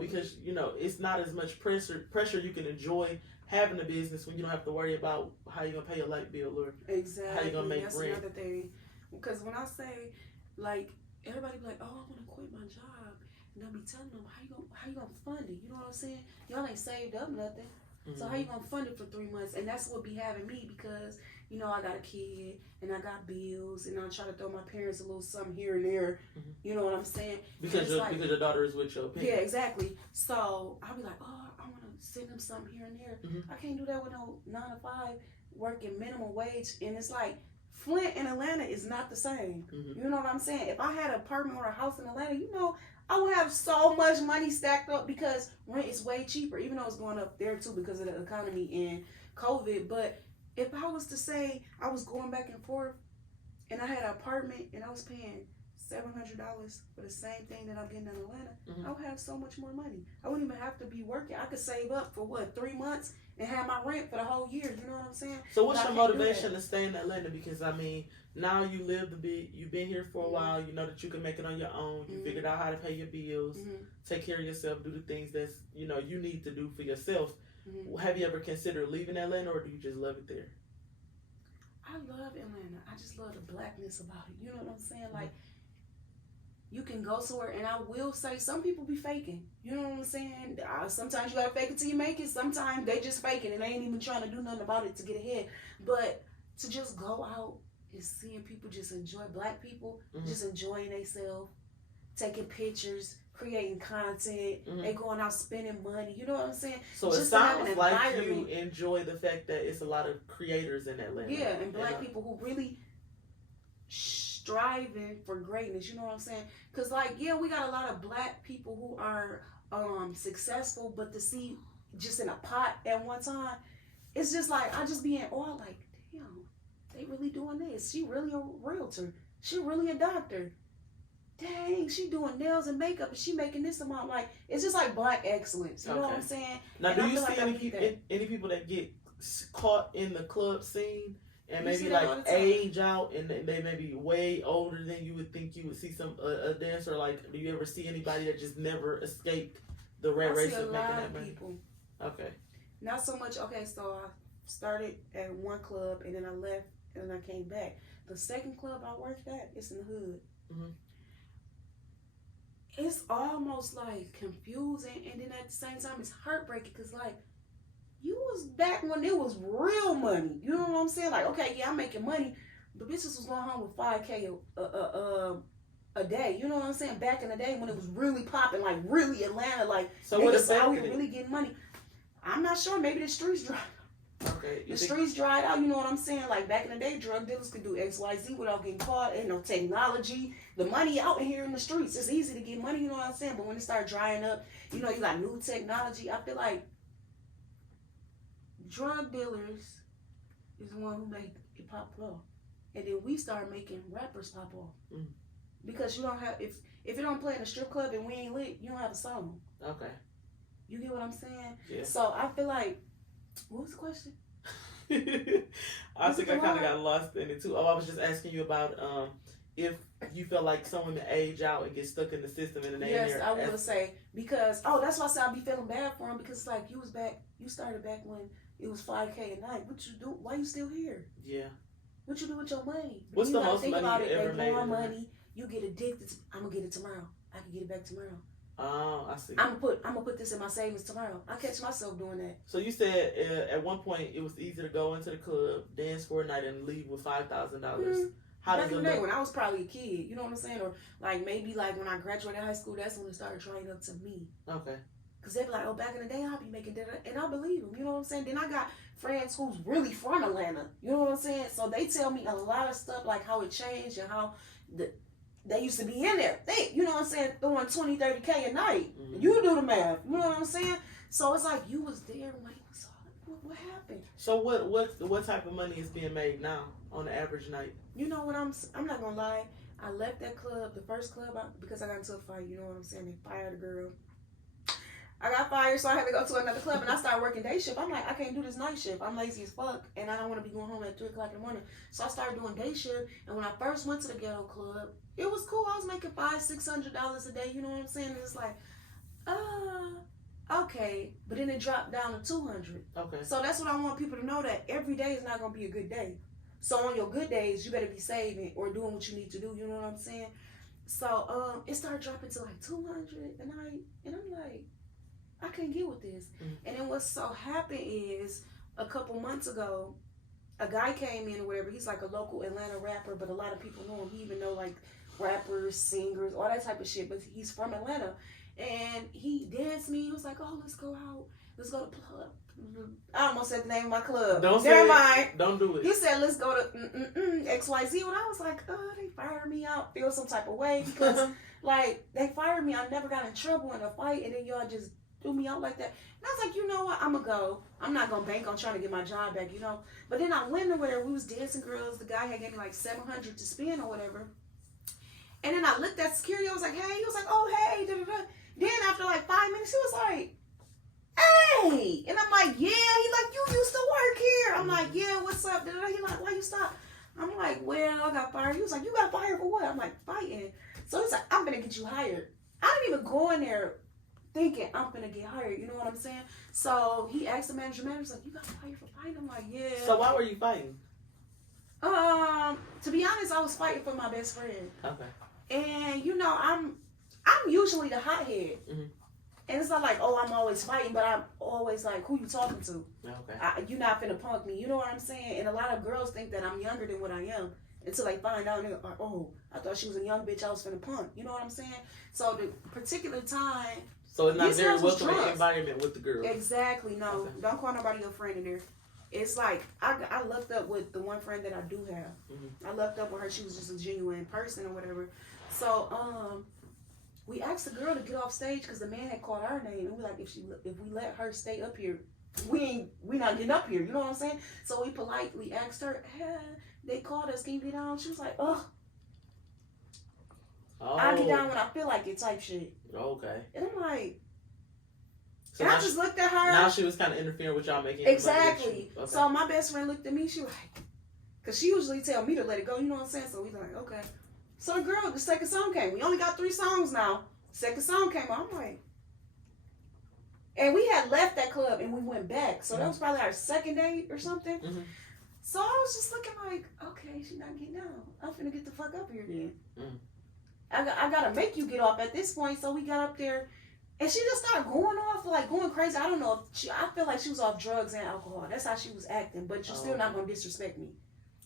because, it's not as much pressure you can enjoy having a business when you don't have to worry about how you're going to pay your light bill or how you're going to make That's rent. Another thing. Because when I say, like, everybody be like, oh, I want to quit my job. And I be telling them, how you gonna fund it? You know what I'm saying? Y'all ain't saved up nothing. So how you gonna fund it for 3 months? And that's what be having me, because you know I got a kid and I got bills and I try to throw my parents a little something here and there. You know what I'm saying? Because your daughter is with your parents. Yeah, exactly. So I'll be like, oh, I want to send them something here and there. I can't do that with no 9 to 5 working minimum wage. And it's like Flint and Atlanta is not the same. You know what I'm saying? If I had an apartment or a house in Atlanta, you know, I would have so much money stacked up because rent is way cheaper, even though it's going up there too because of the economy and COVID. But if I was to say I was going back and forth and I had an apartment and I was paying $700 for the same thing that I'm getting in Atlanta, I would have so much more money. I wouldn't even have to be working. I could save up for 3 months and have my rent for the whole year. You know what I'm saying? So what's your motivation to stay in Atlanta? Because I mean, now you live you've been here for a while. You know that you can make it on your own. You figured out how to pay your bills, take care of yourself, do the things that's you need to do for yourself. Have you ever considered leaving Atlanta, or do you just love it there? I love Atlanta. I just love the blackness about it. You know what I'm saying? Like, you can go somewhere, and I will say some people be faking. You know what I'm saying? Sometimes you gotta fake it till you make it. Sometimes they just faking and they ain't even trying to do nothing about it to get ahead. But to just go out and seeing people just enjoy, black people just enjoying themselves, taking pictures, creating content, they going out spending money. You know what I'm saying? So just it sounds like you enjoy the fact that it's a lot of creators in Atlanta. Yeah, and black people who really striving for greatness. You know what I'm saying? Because we got a lot of black people who are successful, but to see just in a pot at one time, it's just like I just be in awe. Like, damn, they really doing this. She really a realtor. She really a doctor. Dang, she doing nails and makeup and she making this amount. Like, it's just like black excellence. You know what I'm saying? Now, do you see any people that get caught in the club scene and maybe like age out and they may be way older than you would think you would see a dancer? Like, do you ever see anybody that just never escaped the rat race of making that money? People. Okay. Not so much. Okay, so I started at one club and then I left and then I came back. The second club I worked at, it's in the hood. It's almost like confusing, and then at the same time it's heartbreaking because like you was back when it was real money. You know what I'm saying? Like, okay, yeah, I'm making money, but bitches was going home with $5K a day. You know what I'm saying? Back in the day when it was really popping, like really Atlanta, like so what is out here really getting money. I'm not sure. Maybe the streets dried. Okay. The streets dried out. You know what I'm saying? Like back in the day, drug dealers could do XYZ without getting caught. Ain't no technology. The money out here in the streets. It's easy to get money. You know what I'm saying? But when it started drying up, you know, you got new technology. I feel like drug dealers is the one who made it pop off, and then we start making rappers pop off because you don't have if it don't play in a strip club and we ain't lit, you don't have a song. Okay. You get what I'm saying? Yeah. So I feel like, what was the question? I think I kind of got lost in it too. Oh, I was just asking you about if you feel like someone to age out and get stuck in the system and then yes, I will say because that's why I say I be feeling bad for him because it's like you started back when it was $5K a night. What you do? Why you still here? Yeah. What you do with your money? What's the most money you ever made? They money. You get addicted. I'm gonna get it tomorrow. I can get it back tomorrow. Oh, I see. I'm gonna put this in my savings tomorrow. I catch myself doing that. So you said at one point it was easy to go into the club, dance for a night, and leave with $5,000. How back does in it the day look? when I was probably a kid, you know what I'm saying, or like maybe like when I graduated high school, that's when it started drying up to me. Okay. Cause they be like, oh, back in the day I'll be making that, and I believe them. You know what I'm saying? Then I got friends who's really from Atlanta. You know what I'm saying? So they tell me a lot of stuff like how it changed and how they used to be in there. You know what I'm saying? Throwing 20, 30K a night. You do the math. You know what I'm saying? So it's like you was there when it was all. What happened? So what type of money is being made now on an average night? You know what I'm not gonna lie. I left that club, the first club, because I got into a fight. You know what I'm saying? They fired a girl. I got fired, so I had to go to another club, and I started working day shift. I'm like, I can't do this night shift. I'm lazy as fuck, and I don't want to be going home at 3 o'clock in the morning. So I started doing day shift, and when I first went to the ghetto club, it was cool. I was making $500-$600 a day. You know what I'm saying? And it's like, okay, but then it dropped down to $200. Okay. So that's what I want people to know, that every day is not gonna be a good day. So on your good days, you better be saving or doing what you need to do. You know what I'm saying? So it started dropping to like 200 a night, and I'm like, I can't get with this. And then what so happened is a couple months ago, a guy came in or whatever. He's like a local Atlanta rapper, but a lot of people know him. He even know like rappers, singers, all that type of shit. But he's from Atlanta, and he danced me. He was like, "Oh, let's go out. Let's go to club." I almost said the name of my club. Don't Never say mind. it. Don't do it. He said, "Let's go to XYZ." When I was like, "Oh, they fired me out. Feel some type of way because like they fired me. I never got in trouble in a fight, and then y'all just threw me out like that." And I was like, you know what? I'm gonna go. I'm not gonna bank on trying to get my job back, you know. But then I went over there. We was dancing girls. The guy had gave me like $700 to spend or whatever. And then I looked at security. I was like, hey. He was like, oh hey. Da, da, da. Then after like 5 minutes, he was like, hey. And I'm like, yeah. He like, you used to work here. I'm like, yeah. What's up? Da, da, da. He like, why you stop? I'm like, well, I got fired. He was like, you got fired for what? I'm like, fighting. So he's like, I'm gonna get you hired. I didn't even go in there thinking I'm gonna get hired, you know what I'm saying? So he asked the manager's like, you got fired for fighting? I'm like, yeah. So why were you fighting? To be honest, I was fighting for my best friend. Okay. And you know, I'm usually the hothead. Mm-hmm. And it's not like, oh, I'm always fighting, but I'm always like, who you talking to? Okay. You're not finna punk me, you know what I'm saying? And a lot of girls think that I'm younger than what I am until they find out, and they're like, oh, I thought she was a young bitch, I was finna punk, you know what I'm saying? So the particular time, so it's not these very girls was welcoming drunk. environment with the girls. Exactly. No, Okay. don't call nobody your friend in there. It's like I lucked up with the one friend that I do have. Mm-hmm. I lucked up with her. She was just a genuine person or whatever. So we asked the girl to get off stage because the man had called our name, and we like, if we let her stay up here, we not getting up here. You know what I'm saying? So we politely asked her, they called us, can you get down? She was like, oh. I get down when I feel like it type shit. Okay. And I'm like, so and I just looked at her. Now she was kind of interfering with y'all making exactly. Okay. So my best friend looked at me. She was like, because she usually tell me to let it go. You know what I'm saying? So we like, okay. So the girl, the second song came. We only got 3 songs now. Second song came on. I'm like, and we had left that club and we went back. So that was probably our second date or something. Mm-hmm. So I was just looking like, okay, she's not getting down. I'm finna get the fuck up here then. Mm. I gotta make you get off at this point. So we got up there, and she just started going off, like going crazy. I don't know if I feel like she was off drugs and alcohol. That's how she was acting. But you're still not gonna disrespect me.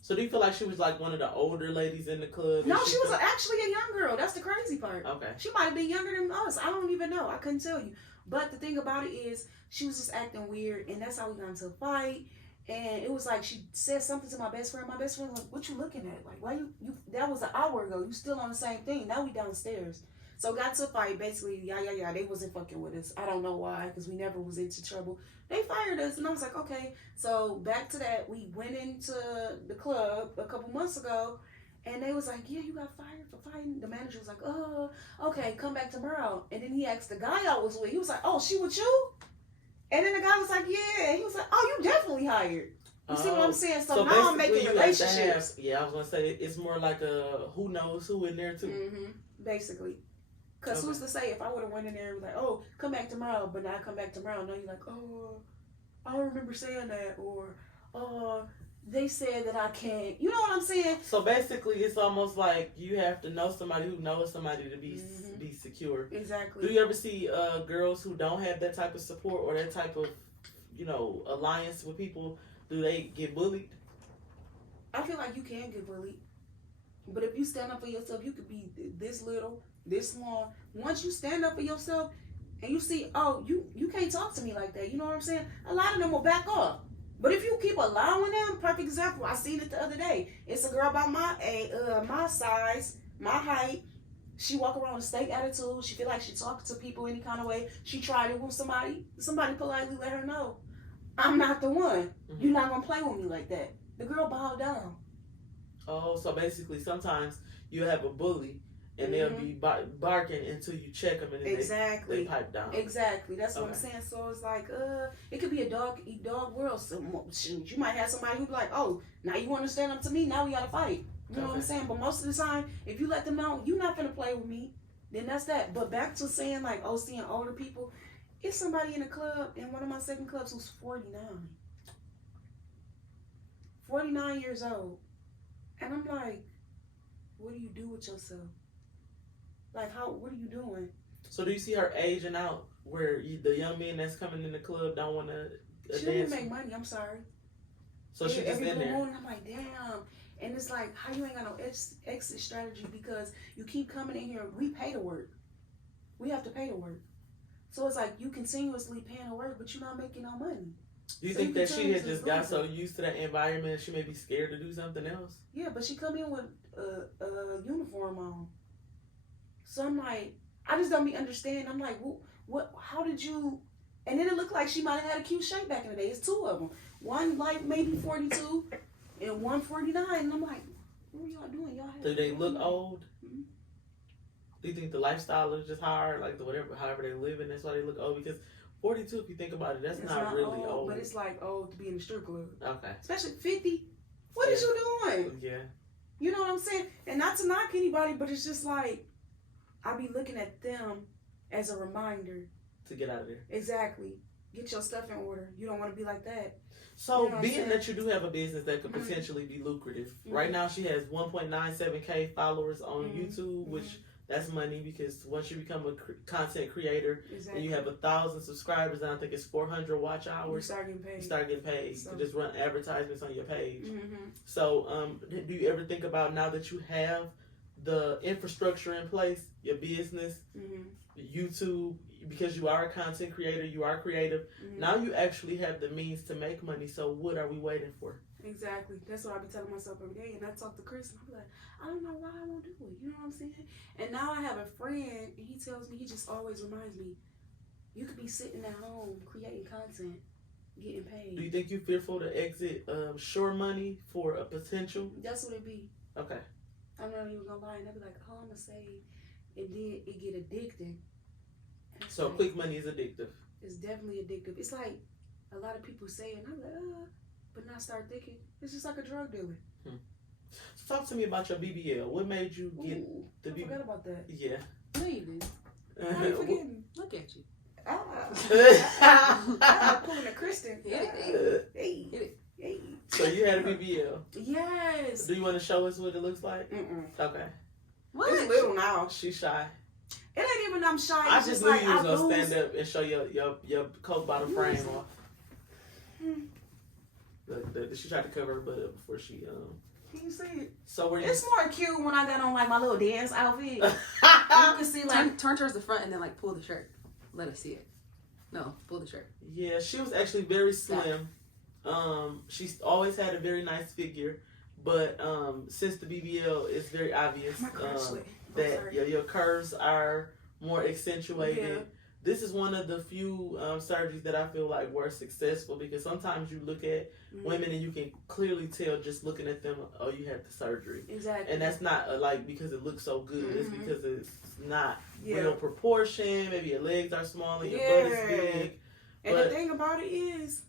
So do you feel like she was like one of the older ladies in the club? No, she was actually a young girl. That's the crazy part. Okay. She might have been younger than us. I don't even know. I couldn't tell you. But the thing about it is, she was just acting weird, and that's how we got into a fight. And it was like she said something to my best friend. My best friend was like, what you looking at? Like, why you that was an hour ago. You still on the same thing. Now we downstairs. So got to a fight. Basically, yeah. They wasn't fucking with us. I don't know why, because we never was into trouble. They fired us, and I was like, okay. So back to that. We went into the club a couple months ago, and they was like, yeah, you got fired for fighting. The manager was like, oh, okay, come back tomorrow. And then he asked the guy I was with. He was like, oh, she with you? And then the guy was like, yeah. He was like, oh, you definitely hired. You see what I'm saying? So now I'm making relationships. Yeah, I was going to say, it's more like a who knows who in there too. Mm-hmm. Basically. Because who's to say if I would have went in there and was like, oh, come back tomorrow, but now I come back tomorrow. No, you're like, oh, I don't remember saying that. Or, they said that I can't. You know what I'm saying? So basically, it's almost like you have to know somebody who knows somebody to be secure. Exactly. Do you ever see girls who don't have that type of support or that type of, alliance with people? Do they get bullied? I feel like you can get bullied. But if you stand up for yourself, you could be this little, this long. Once you stand up for yourself and you see, oh, you can't talk to me like that. You know what I'm saying? A lot of them will back off. But if you keep allowing them, perfect example, I seen it the other day. It's a girl about my size, my height. She walk around with a steak attitude. She feel like she talking to people any kind of way. She tried it with somebody. Somebody politely let her know, I'm not the one. Mm-hmm. You're not going to play with me like that. The girl bowed down. Oh, so basically sometimes you have a bully and they'll be barking until you check them and then they pipe down. Exactly. That's what I'm saying. So it's like, it could be a dog eat dog world. So, shoot, you might have somebody who be like, oh, now you want to stand up to me? Now we got to fight. You know what I'm saying? But most of the time, if you let them know you're not going to play with me, then that's that. But back to saying like, oh, seeing older people, it's somebody in a club, in one of my second clubs, who's 49. 49 years old. And I'm like, what do you do with yourself? Like, what are you doing? So do you see her aging out where the young men that's coming in the club don't want to She dance? doesn't make money. I'm sorry. So she just every in blue there. moon, I'm like, damn. And it's like, how you ain't got no exit strategy because you keep coming in here. We pay to work. We have to pay to work. So it's like you continuously paying to work, but you're not making no money. Do you So think you that can she tell had this just is got losing. so used to that environment she may be scared to do something else? Yeah, but she come in with a uniform on. So I'm like, I just don't be understanding. I'm like, what? How did you? And then it looked like she might have had a cute shape back in the day. It's two of them. One like maybe 42 and one 49. And I'm like, what are y'all doing? Y'all have Do they look old? Mhm. Do you think the lifestyle is just hard, like however they live, and that's why they look old? Because 42, if you think about it, that's It's not really old. but it's like old to be in the strip club. Okay. Especially 50. What is you doing? Yeah. You know what I'm saying? And not to knock anybody, but it's just like I be looking at them as a reminder. To get out of there. Exactly. Get your stuff in order. You don't want to be like that. So, You know what I'm being saying? that you do have a business that could Mhm. potentially be lucrative, Mhm. right now she has 1.97K followers on Mhm. YouTube, which Mhm. that's money because once you become a content creator Exactly. and you have 1,000 subscribers and I think it's 400 watch You hours, start getting paid. you start getting paid So- to just run advertisements on your page. Mm-hmm. So, do you ever think about now that you have the infrastructure in place, your business, Mm-hmm. YouTube, because you are a content creator, you are creative, Mm-hmm. now you actually have the means to make money. So, what are we waiting for? Exactly. That's what I be telling myself every day. And I talk to Chris and I be like, I don't know why I won't do it. You know what I'm saying? And now I have a friend and he tells me, he just always reminds me, you could be sitting at home creating content, getting paid. Do you think you're fearful to exit sure money for a potential? That's what it be. Okay. I'm not even gonna lie, and I be like, oh, I'm gonna save, and then it get addicting. And it's So like, quick money is addictive. it's definitely addictive. It's like a lot of people say it, and I'm like, but not start thinking. It's just like a drug dealer. So talk to me about your BBL. What made you get Ooh, the I forgot about that. Yeah. No, you didn't. How you forgetting? Look at you. I'm pulling a Kristen. Hey. So you had a BBL. Yes. Do you want to show us what it looks like? Mm-mm. Okay. It's little now. She's shy. It ain't even I'm shy. I It's just just knew like you was I gonna lose. stand up and show your coat bottom frame off. She tried to cover her butt up before she Can you see it? So were you? It's more cute when I got on like my little dance outfit. You can see like Turn towards the front and then like pull the shirt. Let us see it. No, pull the shirt. Yeah, she was actually very slim. She's always had a very nice figure, but since the BBL, it's very obvious my crotch sweat. that your curves are more accentuated. Yeah. This is one of the few surgeries that I feel like were successful because sometimes you look at women and you can clearly tell just looking at them, oh, you had the surgery. Exactly. And that's not like because it looks so good. It's Mhm. because it's not Yeah. real proportion. Maybe your legs are small and your Yeah. butt is big. And But- the thing about it is,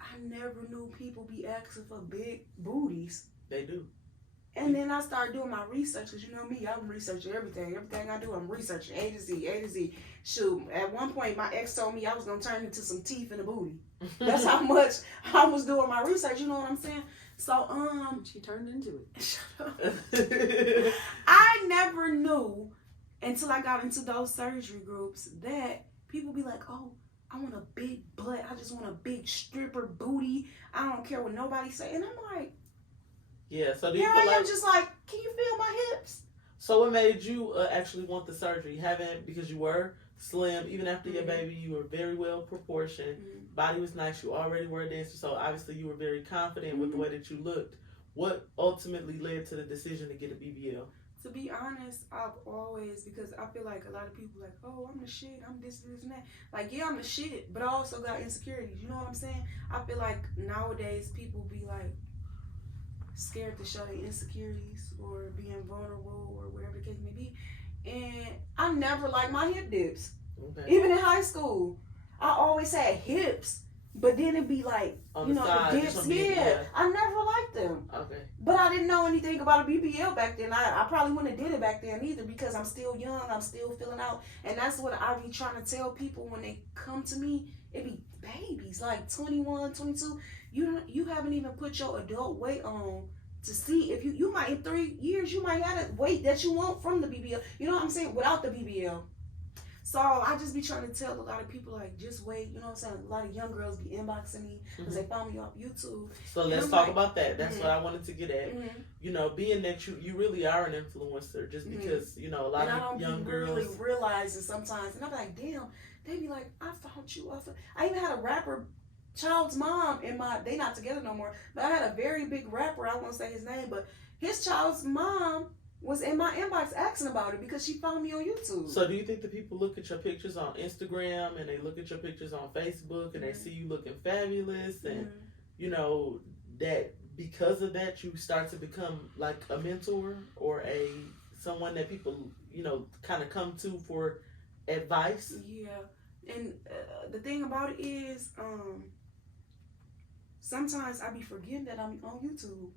I never knew people be asking for big booties. They do. And then I started doing my research, because you know me, I'm researching everything. Everything I do, I'm researching A to Z. Shoot, at one point, my ex told me I was going to turn into some teeth in the booty. That's how much I was doing my research, you know what I'm saying? So, She turned into it. shut up. I never knew until I got into those surgery groups that people be like, oh, I want a big butt. I just want a big stripper booty. I don't care what nobody say. And I'm like, Yeah, so do you here feel I am like, just like, can you feel my hips? so what made you actually want the surgery? Because you were slim, even after your Mhm. baby, you were very well proportioned. Mhm. Body was nice. You already were a dancer, so obviously you were very confident with the Mhm. way that you looked. What ultimately led to the decision to get a BBL? To be honest, I've always, because I feel like a lot of people like, oh, I'm the shit, I'm this, and that. Like, yeah, I'm the shit, but I also got insecurities. You know what I'm saying? I feel like nowadays people be like scared to show their insecurities or being vulnerable or whatever the case may be. And I never liked my hip dips. Okay. Even in high school, I always had hips, but then it'd be like, On you the know, side, the just dips. on the- yeah. I never liked them. Okay. But I didn't know anything about a BBL back then. I probably wouldn't have did it back then either because I'm still young. I'm still filling out. And that's what I be trying to tell people when they come to me. It be babies, like 21, 22. You haven't even put your adult weight on to see if you might in 3 years you might have the weight that you want from the BBL. You know what I'm saying? Without the BBL. So I just be trying to tell a lot of people, like, just wait. You know what I'm saying? A lot of young girls be inboxing me because they follow me off YouTube. So let's talk about that. That's what I wanted to get at. You know, being that you really are an influencer, just because, you know, a lot of young girls really realize it sometimes. And I'm like, damn, they be like, I found you off of... I even had a rapper, child's mom in my... They not together no more. But I had a very big rapper, I won't say his name, but his child's mom was in my inbox asking about it because she found me on YouTube. So do you think that people look at your pictures on Instagram and they look at your pictures on Facebook and they see you looking fabulous and, you know, that because of that you start to become like a mentor or someone that people, you know, kind of come to for advice? Yeah. And the thing about it is, sometimes I be forgetting that I'm on YouTube.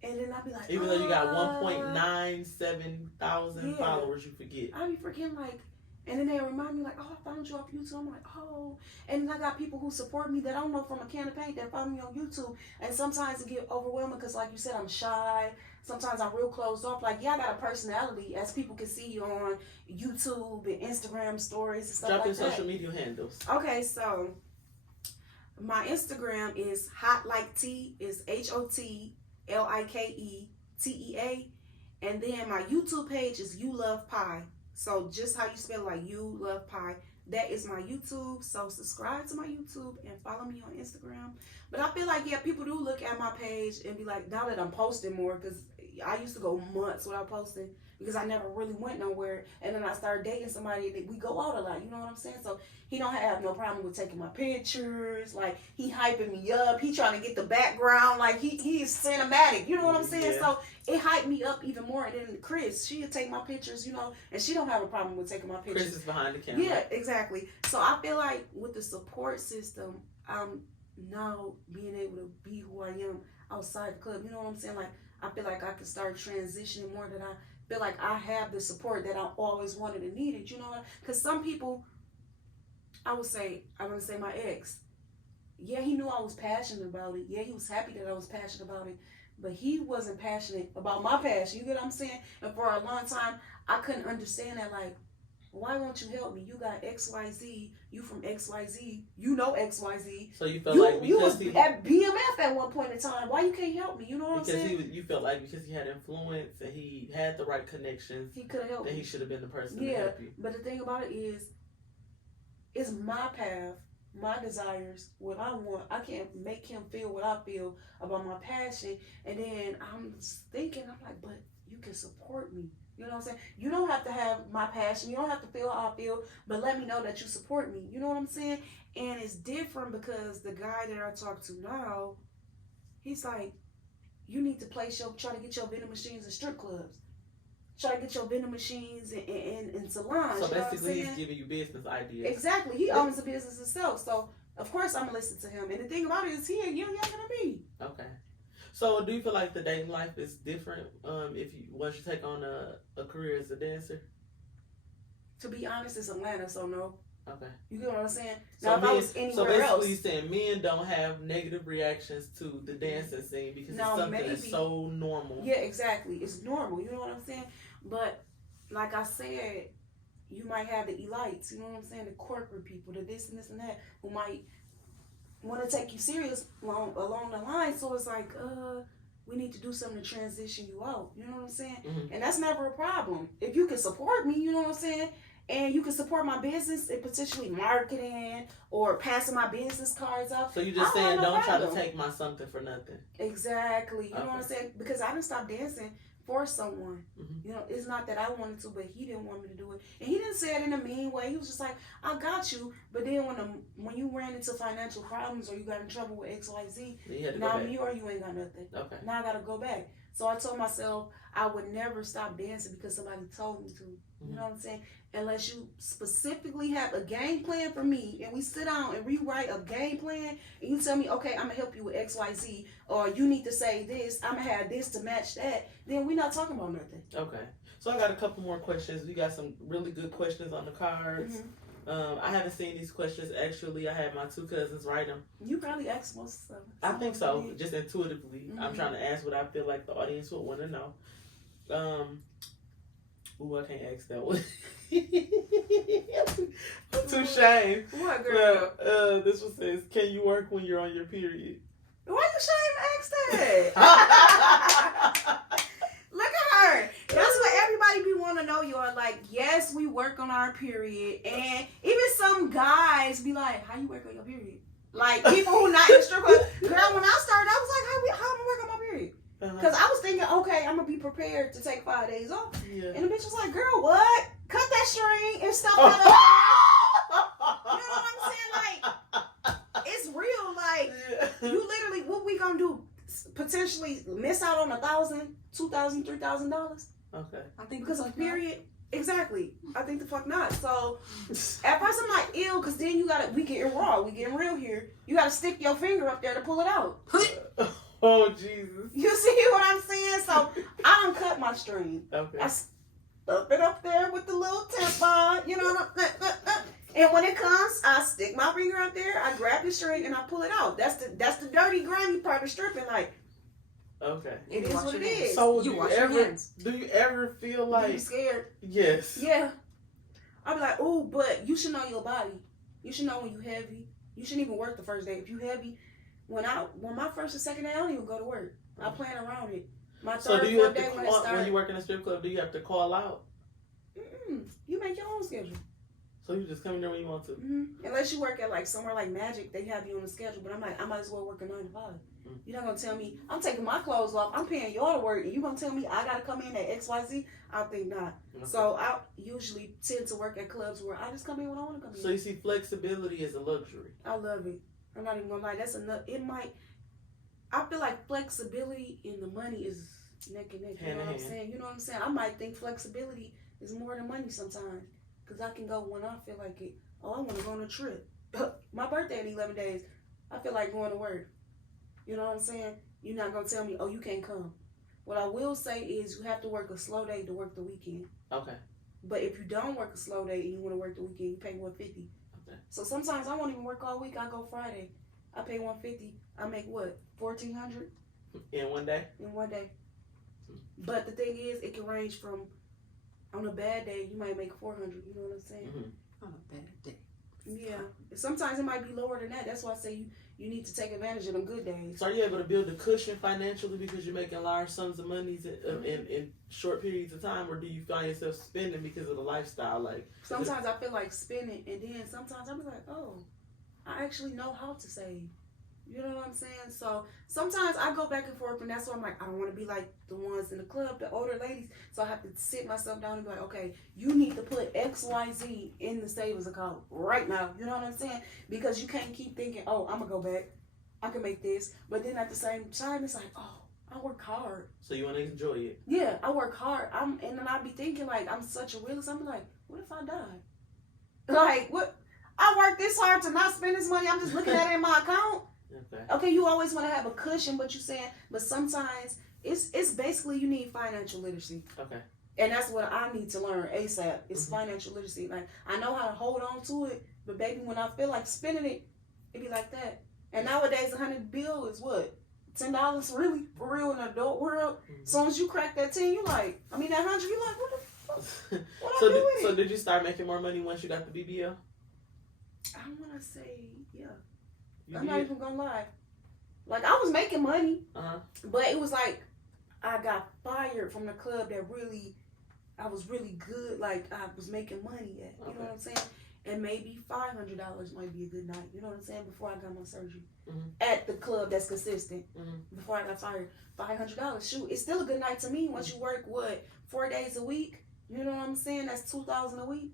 And then I be like, even though you got 1.97 thousand followers, you forget. I be forgetting, like, and then they remind me, like, oh, I found you off YouTube. I'm like, oh. And then I got people who support me that I don't know from a can of paint that find me on YouTube. And sometimes it get overwhelming because, like you said, I'm shy. Sometimes I'm real closed off. Like, yeah, I got a personality, as people can see on YouTube and Instagram stories and stuff like that. Drop your social media handles. Okay, so my Instagram is Hot Like Tea. Is HOTLIKETEA, and then my YouTube page is You Love Pie. So just how you spell, like, You Love Pie. That is my YouTube. So subscribe to my YouTube and follow me on Instagram. But I feel like, yeah, people do look at my page and be like, now that I'm posting more, because I used to go months without posting because I never really went nowhere. And then I started dating somebody that we go out a lot. You know what I'm saying? So he don't have no problem with taking my pictures. Like, he hyping me up. He trying to get the background. Like, he's cinematic. You know what I'm saying? Yeah. So it hyped me up even more. And then Chris, she'll take my pictures, you know, and she don't have a problem with taking my pictures. Chris is behind the camera. Yeah, exactly. So I feel like with the support system, I'm now being able to be who I am outside the club. You know what I'm saying? Like, I feel like I can start transitioning more, that I feel like I have the support that I always wanted and needed, you know? Because some people, I want to say my ex, yeah, he knew I was passionate about it. Yeah, he was happy that I was passionate about it. But he wasn't passionate about my passion. You get what I'm saying? And for a long time, I couldn't understand that, like, why won't you help me? You got XYZ. You from XYZ. You know XYZ. So you felt like you because was at BMF at one point in time. Why you can't help me? You know what I'm saying? You felt like because he had influence and he had the right connections, he could have helped that me. he should have been the person to help you. But the thing about it is, it's my path, my desires, what I want. I can't make him feel what I feel about my passion. And then I'm thinking, I'm like, but you can support me. You know what I'm saying? You don't have to have my passion. You don't have to feel how I feel, but let me know that you support me. You know what I'm saying? And it's different because the guy that I talk to now, he's like, you need to try to get your vending machines in strip clubs. Try to get your vending machines in salons. So you know basically he's giving you business ideas. Exactly. He owns the business himself. So, of course, I'm going to listen to him. And the thing about it is, he a year younger than me. Okay. So, do you feel like the dating life is different once you take on a career as a dancer? To be honest, it's Atlanta, so no. Okay. You get what I'm saying? So now, if I was anywhere else, you're saying men don't have negative reactions to the dancing scene because it's something that's so normal. Yeah, exactly. It's normal. You know what I'm saying? But like I said, you might have the elites. You know what I'm saying? The corporate people, the this and this and that, who might want to take you serious along the line. So it's like, we need to do something to transition you out. You know what I'm saying? Mm-hmm. And that's never a problem. If you can support me, you know what I'm saying? And you can support my business and potentially marketing or passing my business cards out. So you're just saying don't try to take my something for nothing. Exactly. You know what I'm saying? Because I didn't stop dancing for someone. Mm-hmm. You know, it's not that I wanted to, but he didn't want me to do it. And he didn't say it in a mean way. He was just like, I got you. But then when you ran into financial problems or you got in trouble with XYZ, now you ain't got nothing. Okay. Now I got to go back. So I told myself I would never stop dancing because somebody told me to. You know what I'm saying? Unless you specifically have a game plan for me and we sit down and rewrite a game plan and you tell me, okay, I'm going to help you with XYZ, or you need to say this, I'm going to have this to match that, then we're not talking about nothing. Okay. So I got a couple more questions. We got some really good questions on the cards. I haven't seen these questions. Actually, I had my 2 cousins write them. You probably asked most of them. I think so, just intuitively. I'm Mhm. trying to ask what I feel like the audience would want to know. Ooh, I can't ask that one. I'm too ashamed. What, girl? Well, this one says, can you work when you're on your period? Why you shame ask that? Look at her. That's what everybody be wanting to know. You're like, yes, we work on our period. And even some guys be like, how you work on your period? Like, people who not in the strip club. Girl, when I started, I was like, how am I work on my period? Because I was thinking, okay, I'm going to be prepared to take 5 days off. Yeah. And the bitch was like, girl, what? Cut that string and stuff out of it. You know what I'm saying? Like, it's real. Like, you literally, what we going to do? Potentially miss out on $1,000, $2,000, $3,000? Okay. I think Because of like period. Exactly. I think the fuck not. So at first I'm like, ew, because then you gotta, we getting raw, we getting real here. You gotta stick your finger up there to pull it out. Oh, Jesus. You see what I'm saying? So I don't cut my string. Okay. I stuff it up there with the little tampon, you know, and when it comes, I stick my finger up there, I grab the string and I pull it out. That's the dirty, grimy part of stripping. Like, Okay. it is wash what it your hands. is. So You wash your hands. do you ever feel You like, scared? yes. Yeah. I'll be like, oh, but you should know your body. You should know when you heavy. You shouldn't even work the first day. If you heavy, when my first or second day, I don't even go to work. I plan around it. My So third, do you have fourth to day when it call, when starts, you work in a strip club, do you have to call out? you make your own schedule. So you just come in there when you want to? Unless you work at like somewhere like Magic, they have you on the schedule. But I'm like, I might as well work a 9 to 5. You're not gonna tell me I'm taking my clothes off. I'm paying y'all to work, and you gonna tell me I gotta come in at XYZ? I think not. Okay. So I usually tend to work at clubs where I just come in when I want to come in. So you see flexibility as a luxury. I love it. I'm not even gonna lie. That's enough. I feel like flexibility and the money is neck and neck. You Hand know in what I'm hand. saying? You know what I'm saying? I might think flexibility is more than money sometimes. Because I can go when I feel like it. Oh, I want to go on a trip. My birthday in 11 days. I feel like going to work. You know what I'm saying? You're not going to tell me, oh, you can't come. What I will say is you have to work a slow day to work the weekend. Okay. But if you don't work a slow day and you want to work the weekend, you pay $150. Okay. So sometimes I won't even work all week. I go Friday. I pay $150. I make what? $1,400 In one day? in one day. But the thing is, it can range from, on a bad day, you might make $400. You know what I'm saying? Mm-hmm. On a bad day. Yeah. Sometimes it might be lower than that. That's why I say you need to take advantage of them good days. So are you able to build a cushion financially because you're making large sums of money in short periods of time, or do you find yourself spending because of the lifestyle? Like Sometimes I feel like spending, and then sometimes I'm like, oh, I actually know how to save. You know what I'm saying? So sometimes I go back and forth, and that's why I'm like, I don't want to be like the ones in the club, the older ladies. So I have to sit myself down and be like, okay, you need to put XYZ in the savings account right now. You know what I'm saying? Because you can't keep thinking, oh, I'm going to go back. I can make this. But then at the same time, it's like, oh, I work hard. So you want to enjoy it? Yeah, I work hard. And then I be thinking, like, I'm such a realist. I'm like, what if I die? Like, what? I work this hard to not spend this money. I'm just looking at it in my account. Okay, you always want to have a cushion, but sometimes it's basically you need financial literacy. Okay. And that's what I need to learn ASAP. It's financial literacy. Like, I know how to hold on to it, but baby, when I feel like spending it, it be like that. And nowadays, $100 bill is what? $10 really? For real in the adult world? As soon as you crack that 10, you like, that 100, you like, what the fuck? What I do with it? So did you start making more money once you got the BBL? I want to say, yeah. You I'm did? not even gonna lie. Like, I was making money, but it was like I got fired from the club that I was really good. Like, I was making money at. You know what I'm saying? And maybe $500 might be a good night. You know what I'm saying? Before I got my surgery at the club that's consistent. Before I got fired, $500. Shoot, it's still a good night to me. Once you work 4 days a week. You know what I'm saying? That's $2,000 a week.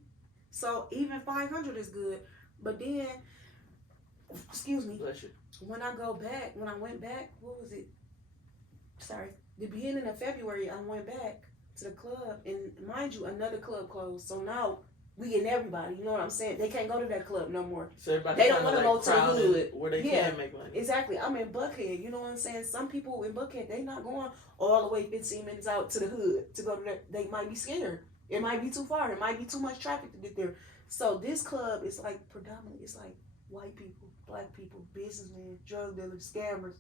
So even $500 is good. But then, excuse me, Bless you. when I went back, what was it? Sorry, the beginning of February, I went back to the club, and mind you, another club closed. So now we getting everybody. You know what I'm saying? They can't go to that club no more. So everybody They don't want to go to the hood where they can make money. Exactly. I'm in Buckhead. You know what I'm saying? Some people in Buckhead, they not going all the way 15 minutes out to the hood to go to that. They might be scared. It might be too far. It might be too much traffic to get there. So this club is like predominantly, it's like white people, black people, businessmen, drug dealers, scammers,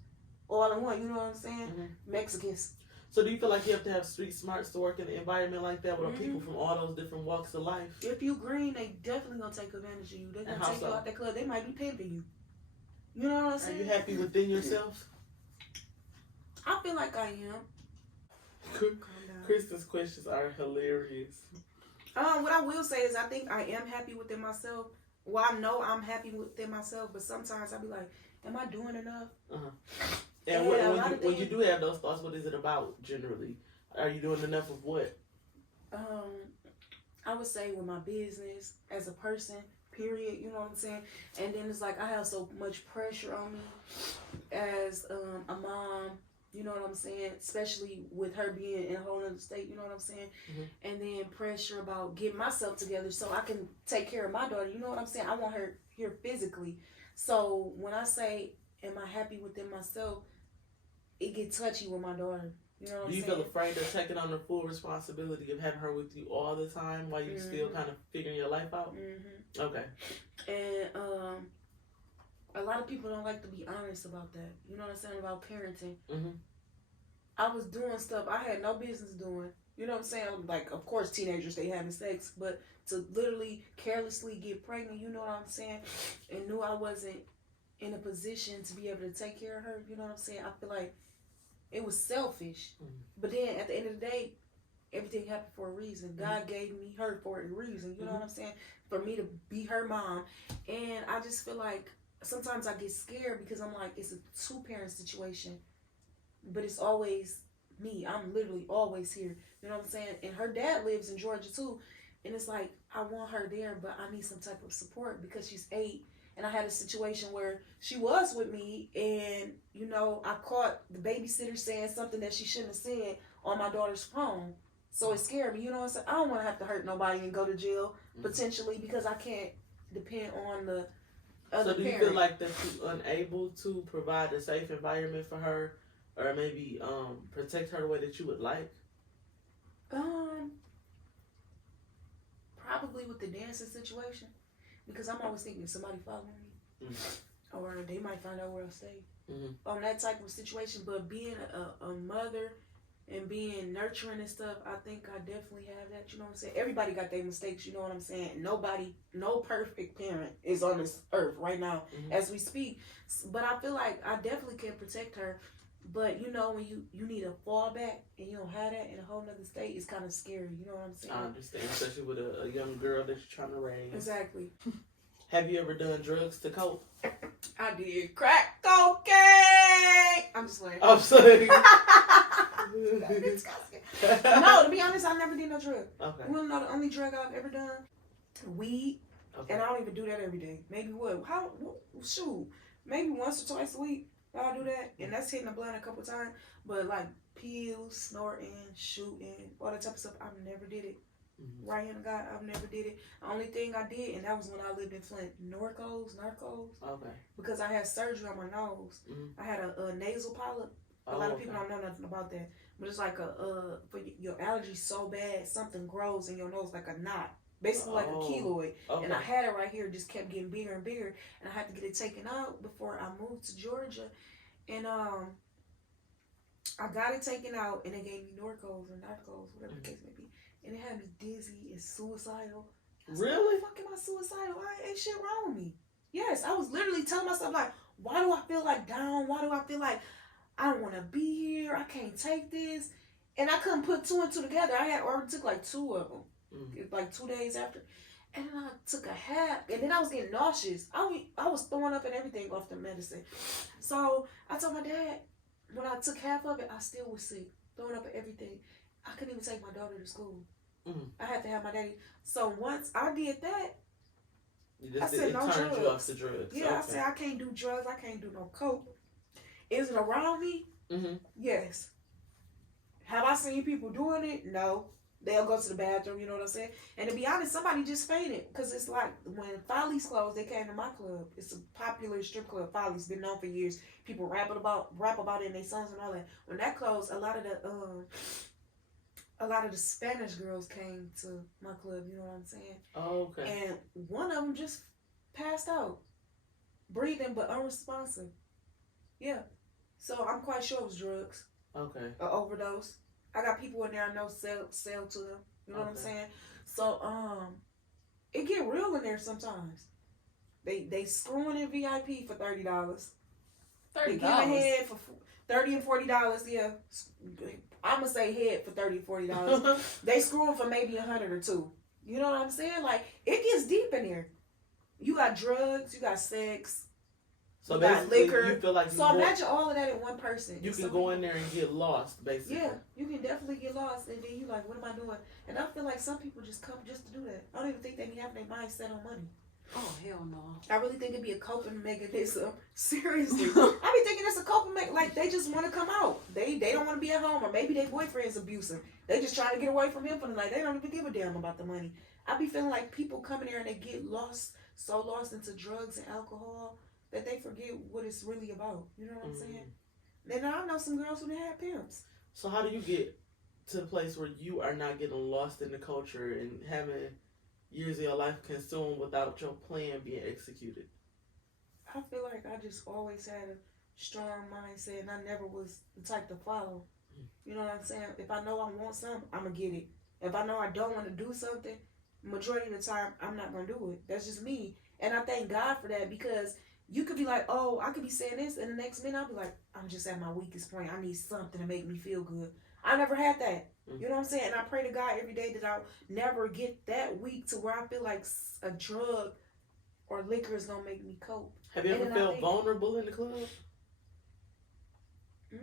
all in one. You know what I'm saying? Mm-hmm. Mexicans. So do you feel like you have to have street smarts to work in an environment like that with people from all those different walks of life? If you green, they definitely gonna take advantage of you. They're gonna take you out that club. They might be pimping you. You know what I'm saying? Are you happy within yourself? I feel like I am. Kristen's questions are hilarious. What I will say is I think I am happy within myself. Well, I know I'm happy within myself, but sometimes I be like, am I doing enough? And when you do have those thoughts, what is it about generally? Are you doing enough of what? I would say with my business, as a person, period, you know what I'm saying? And then it's like I have so much pressure on me as a mom, you know what I'm saying? Especially with her being in a whole other state, you know what I'm saying? And then pressure about getting myself together so I can take care of my daughter, you know what I'm saying? I want her here physically. So when I say, am I happy within myself, it get touchy with my daughter. You know what I'm saying? Do you feel afraid of taking on the full responsibility of having her with you all the time while you still kind of figuring your life out? Okay. And a lot of people don't like to be honest about that. You know what I'm saying? About parenting. I was doing stuff I had no business doing. You know what I'm saying? Like, of course, teenagers, they having sex, but to literally carelessly get pregnant, you know what I'm saying? And knew I wasn't in a position to be able to take care of her. You know what I'm saying? I feel like it was selfish. But then at the end of the day, everything happened for a reason. God gave me her for a reason. You know what I'm saying? For me to be her mom. And I just feel like sometimes I get scared because I'm like, it's a two-parent situation. But it's always me. I'm literally always here. You know what I'm saying? And her dad lives in Georgia too. And it's like, I want her there, but I need some type of support because she's 8. And I had a situation where she was with me and, you know, I caught the babysitter saying something that she shouldn't have said on my daughter's phone. So it scared me. You know what I'm saying? I don't want to have to hurt nobody and go to jail potentially because I can't depend on the other So do you parent. feel like that you're unable to provide a safe environment for her or maybe protect her the way that you would like? Probably with the dancing situation. Because I'm always thinking somebody following me, or they might find out where I stay. On that type of situation, but being a mother and being nurturing and stuff, I think I definitely have that. You know what I'm saying? Everybody got their mistakes. You know what I'm saying? No perfect parent is on this earth right now as we speak. But I feel like I definitely can protect her. But you know, when you need a fallback and you don't have that in a whole nother state, it's kind of scary. You know what I'm saying? I understand, especially with a young girl that you're trying to raise. Exactly. Have you ever done drugs to cope? I did crack cocaine. I'm just playing. I'm sorry. No, to be honest, I never did no drug. Okay. You wanna know the only drug I've ever done? Weed. Okay. And I don't even do that every day. Maybe shoot, maybe once or twice a week I'll do that, and that's hitting the blunt a couple times. But like pills, snorting, shooting, all that type of stuff, I've never did it. Right hand of God, I've never did it. The only thing I did, and that was when I lived in Flint, narcos. Okay. Because I had surgery on my nose. I had a nasal polyp. A lot of people don't know nothing about that, but it's like for your allergies so bad, something grows in your nose like a knot, basically like a keloid. And I had it right here, just kept getting bigger and bigger, and I had to get it taken out before I moved to Georgia. And I got it taken out, and they gave me narcos, whatever the case may be, and it had me dizzy and suicidal. Really? What the fuck am I suicidal? Ain't shit wrong with me. Yes, I was literally telling myself like, why do I feel like down? Why do I feel like I don't want to be here? I can't take this. And I couldn't put 2 and 2 together. I had already took like 2 of them, like 2 days after. And then I took a half, and then I was getting nauseous. I was throwing up and everything off the medicine. So I told my dad, when I took half of it, I still was sick, throwing up and everything. I couldn't even take my daughter to school. I had to have my daddy. So once I did that, I said no drugs. You off the drugs. Yeah, okay. I said I can't do drugs. I can't do no coke. Is it around me? Yes. Have I seen people doing it? No. They'll go to the bathroom, you know what I'm saying? And to be honest, somebody just fainted. Because it's like when Follies closed, they came to my club. It's a popular strip club. Follies been known for years. People rap about it in their songs and all that. When that closed, a lot of the a lot of the Spanish girls came to my club. You know what I'm saying? Oh, okay. And one of them just passed out, breathing but unresponsive. Yeah. So I'm quite sure it was drugs. Okay. Or overdose. I got people in there I know sell to them. You know what I'm saying? So it get real in there sometimes. They screwing in VIP for $30. They give a head for $30 and $40. Yeah, I'm gonna say head for $30 $40. They screwing for maybe $100 or $2. You know what I'm saying? Like it gets deep in there. You got drugs, you got sex, so you got basically, liquor. you feel like so imagine all of that in one person. You can go in there and get lost, basically. Yeah, you can definitely get lost, and then you like, what am I doing? And I feel like some people just come just to do that. I don't even think they be having their mind set on money. Oh, hell no. I really think it'd be a coping mechanism. Seriously. I be thinking it's a coping mechanism. Like, they just want to come out. They don't want to be at home. Or maybe their boyfriend's abusive. They just trying to get away from him for the night. They don't even give a damn about the money. I be feeling like people come in there and they get lost, so lost into drugs and alcohol that they forget what it's really about. You know what I'm saying? And I know some girls who done had pimps. So how do you get to the place where you are not getting lost in the culture and having years of your life consumed without your plan being executed? I feel like I just always had a strong mindset, and I never was the type to follow. You know what I'm saying? If I know I want something, I'm going to get it. If I know I don't want to do something, majority of the time, I'm not going to do it. That's just me. And I thank God for that, because you could be like, oh, I could be saying this, and the next minute I'll be like, I'm just at my weakest point. I need something to make me feel good. I never had that. You know what I'm saying? And I pray to God every day that I'll never get that weak to where I feel like a drug or liquor is going to make me cope. Have you ever felt vulnerable in the club? To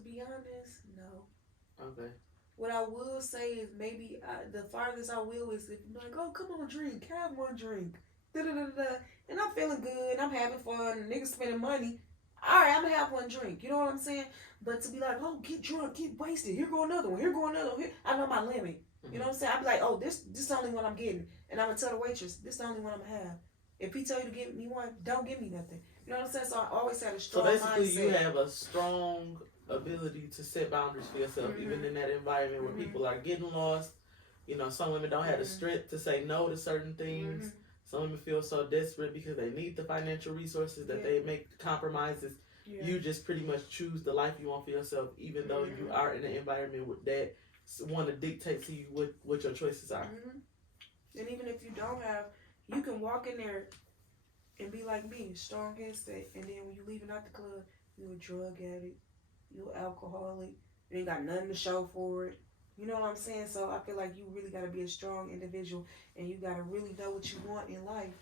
be honest, no. Okay. What I will say is maybe the farthest I will is if you're like, oh, come on, drink. Have one drink. Da-da-da-da. And I'm feeling good. I'm having fun. Niggas spending money. All right, I'm going to have one drink. You know what I'm saying? But to be like, oh, get drunk, get wasted. Here go another one. Here go another one. Here. I know my limit. You know what I'm saying? I'll be like, oh, this is the only one I'm getting. And I'm going to tell the waitress, this is the only one I'm going to have. If he tell you to give me one, don't give me nothing. You know what I'm saying? So I always had a strong mindset. So basically you have a strong ability to set boundaries for yourself, even in that environment where people are getting lost. You know, some women don't have the strength to say no to certain things. Some women feel so desperate because they need the financial resources that they make compromises. You just pretty much choose the life you want for yourself, even though you are in an environment with that want to dictate to you what your choices are. And even if you don't have, you can walk in there and be like me, strong headset, and then when you leaving out the club, you a drug addict, you an alcoholic, you ain't got nothing to show for it. You know what I'm saying? So I feel like you really got to be a strong individual, and you got to really know what you want in life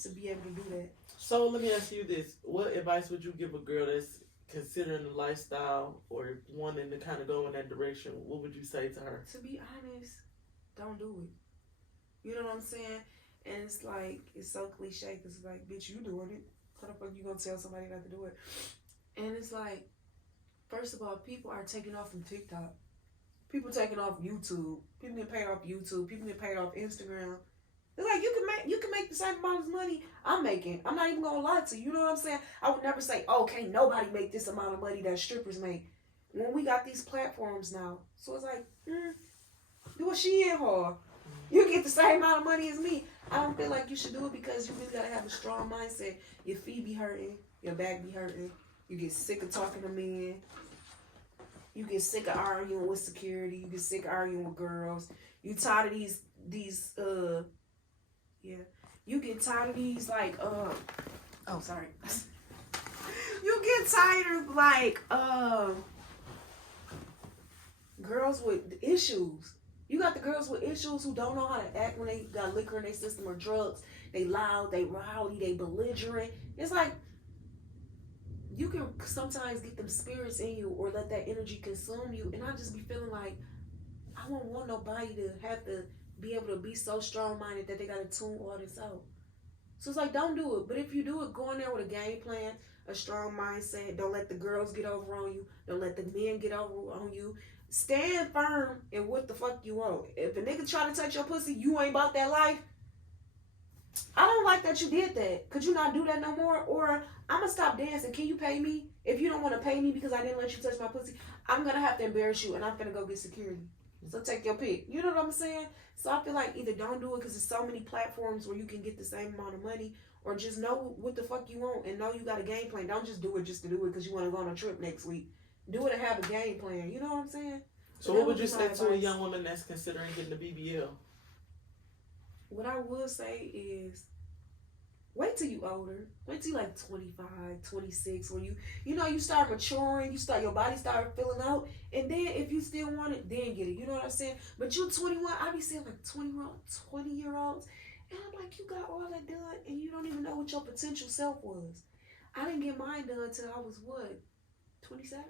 to be able to do that. So let me ask you this. What advice would you give a girl that's considering the lifestyle or wanting to kind of go in that direction? What would you say to her? To be honest, don't do it. You know what I'm saying? And it's like, it's so cliche because it's like, bitch, you doing it. How the fuck you gonna tell somebody not to do it? And it's like, first of all, people are taking off from TikTok. People taking off YouTube. People get paid off YouTube. People get paid off Instagram. It's like you can make the same amount of money I'm making. I'm not even gonna lie to you. You know what I'm saying? I would never say, oh, can't nobody make this amount of money that strippers make. When we got these platforms now, so it's like, do what she in for. You get the same amount of money as me. I don't feel like you should do it because you really gotta have a strong mindset. Your feet be hurting, your back be hurting. You get sick of talking to men. You get sick of arguing with security. You get sick of arguing with girls. You tired of these you get tired of these like oh sorry. You get tired of like girls with issues. You got the girls with issues who don't know how to act when they got liquor in their system or drugs. They loud, they rowdy, they belligerent. It's like you can sometimes get them spirits in you or let that energy consume you. And I just be feeling like I don't want nobody to have to be able to be so strong-minded that they got to tune all this out. So it's like, don't do it. But if you do it, go in there with a game plan, a strong mindset. Don't let the girls get over on you. Don't let the men get over on you. Stand firm in what the fuck you want. If a nigga try to touch your pussy, you ain't about that life. I don't like that you did that. Could you not do that no more? Or I'm gonna stop dancing. Can you pay me? If you don't want to pay me because I didn't let you touch my pussy, I'm gonna have to embarrass you, and I'm gonna go get security. So take your pick. You know what I'm saying? So I feel like either don't do it because there's so many platforms where you can get the same amount of money, or just know what the fuck you want and know you got a game plan. Don't just do it just to do it because you want to go on a trip next week. Do it and have a game plan. You know what I'm saying? So what would you say to a young woman that's considering getting a BBL? What I would say is wait till you older. Wait till you like 25, 26, where you start maturing, your body start filling out, and then if you still want it, then get it. You know what I'm saying? But you 21, I be seeing like 20-year-olds, and I'm like, you got all that done, and you don't even know what your potential self was. I didn't get mine done until I was 27?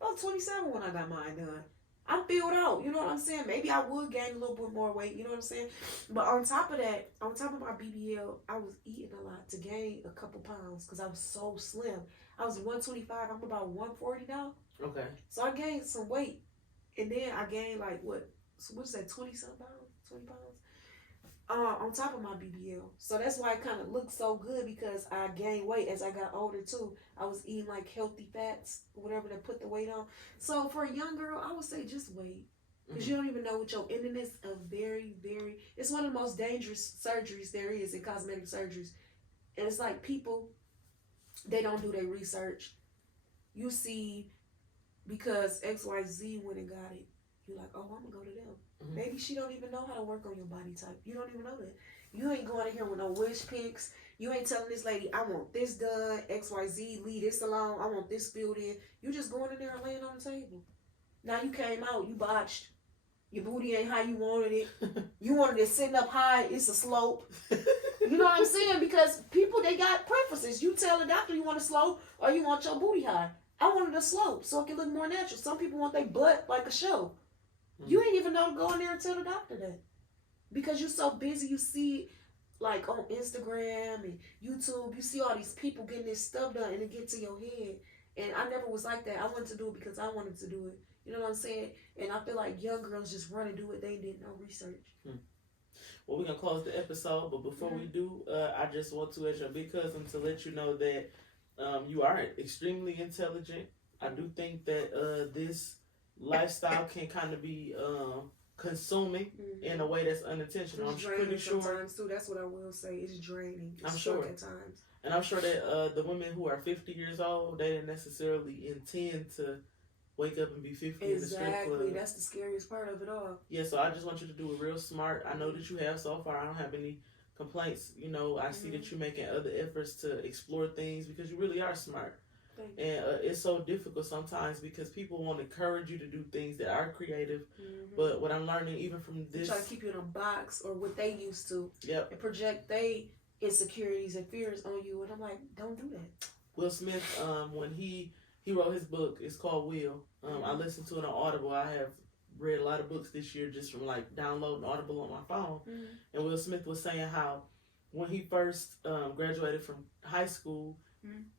I was 27 when I got mine done. I'm filled out, you know what I'm saying? Maybe I would gain a little bit more weight, you know what I'm saying? But on top of that, on top of my BBL, I was eating a lot to gain a couple pounds because I was so slim. I was 125, I'm about 140 now. Okay. So I gained some weight. And then I gained like, what's that, 20-something pounds? 20 pounds? On top of my BBL. So that's why it kind of looked so good because I gained weight as I got older too. I was eating like healthy fats, whatever that put the weight on. So for a young girl, I would say just wait. Because you don't even know what your internet is it's one of the most dangerous surgeries there is in cosmetic surgeries. And it's like people, they don't do their research. You see, because XYZ went and got it, you're like, oh, I'm going to go to them. Maybe she don't even know how to work on your body type. You don't even know that. You ain't going in here with no wish pics. You ain't telling this lady, I want this done, XYZ, leave this alone, I want this filled in. You just going in there and laying on the table. Now you came out, you botched. Your booty ain't how you wanted it. You wanted it sitting up high, it's a slope. You know what I'm saying? Because people, they got preferences. You tell the doctor you want a slope or you want your booty high. I wanted a slope so it can look more natural. Some people want their butt like a show. You ain't even know to go in there and tell the doctor that. Because you're so busy, you see like on Instagram and YouTube, you see all these people getting this stuff done and it get to your head. And I never was like that. I wanted to do it because I wanted to do it. You know what I'm saying? And I feel like young girls just run and do it. They didn't know research. Well, we're going to close the episode, but before we do, I just want to, as your big cousin, to let you know that you are extremely intelligent. I do think that this lifestyle can kind of be consuming in a way that's unintentional. It's I'm pretty sure. Sometimes too. That's what I will say. It's draining. It's I'm sure at times. And I'm sure that the women who are 50 years old, they didn't necessarily intend to wake up and be 50 in the strip club. Exactly. That's the scariest part of it all. Yeah, so I just want you to do it real smart. I know that you have so far. I don't have any complaints. You know, I see that you're making other efforts to explore things because you really are smart. And it's so difficult sometimes because people want to encourage you to do things that are creative. But what I'm learning, even from this, they try to keep you in a box or what they used to. Yep. And project they insecurities and fears on you. And I'm like, don't do that. Will Smith, when he wrote his book, it's called Will. I listened to it on Audible. I have read a lot of books this year just from like downloading Audible on my phone. And Will Smith was saying how when he first graduated from high school,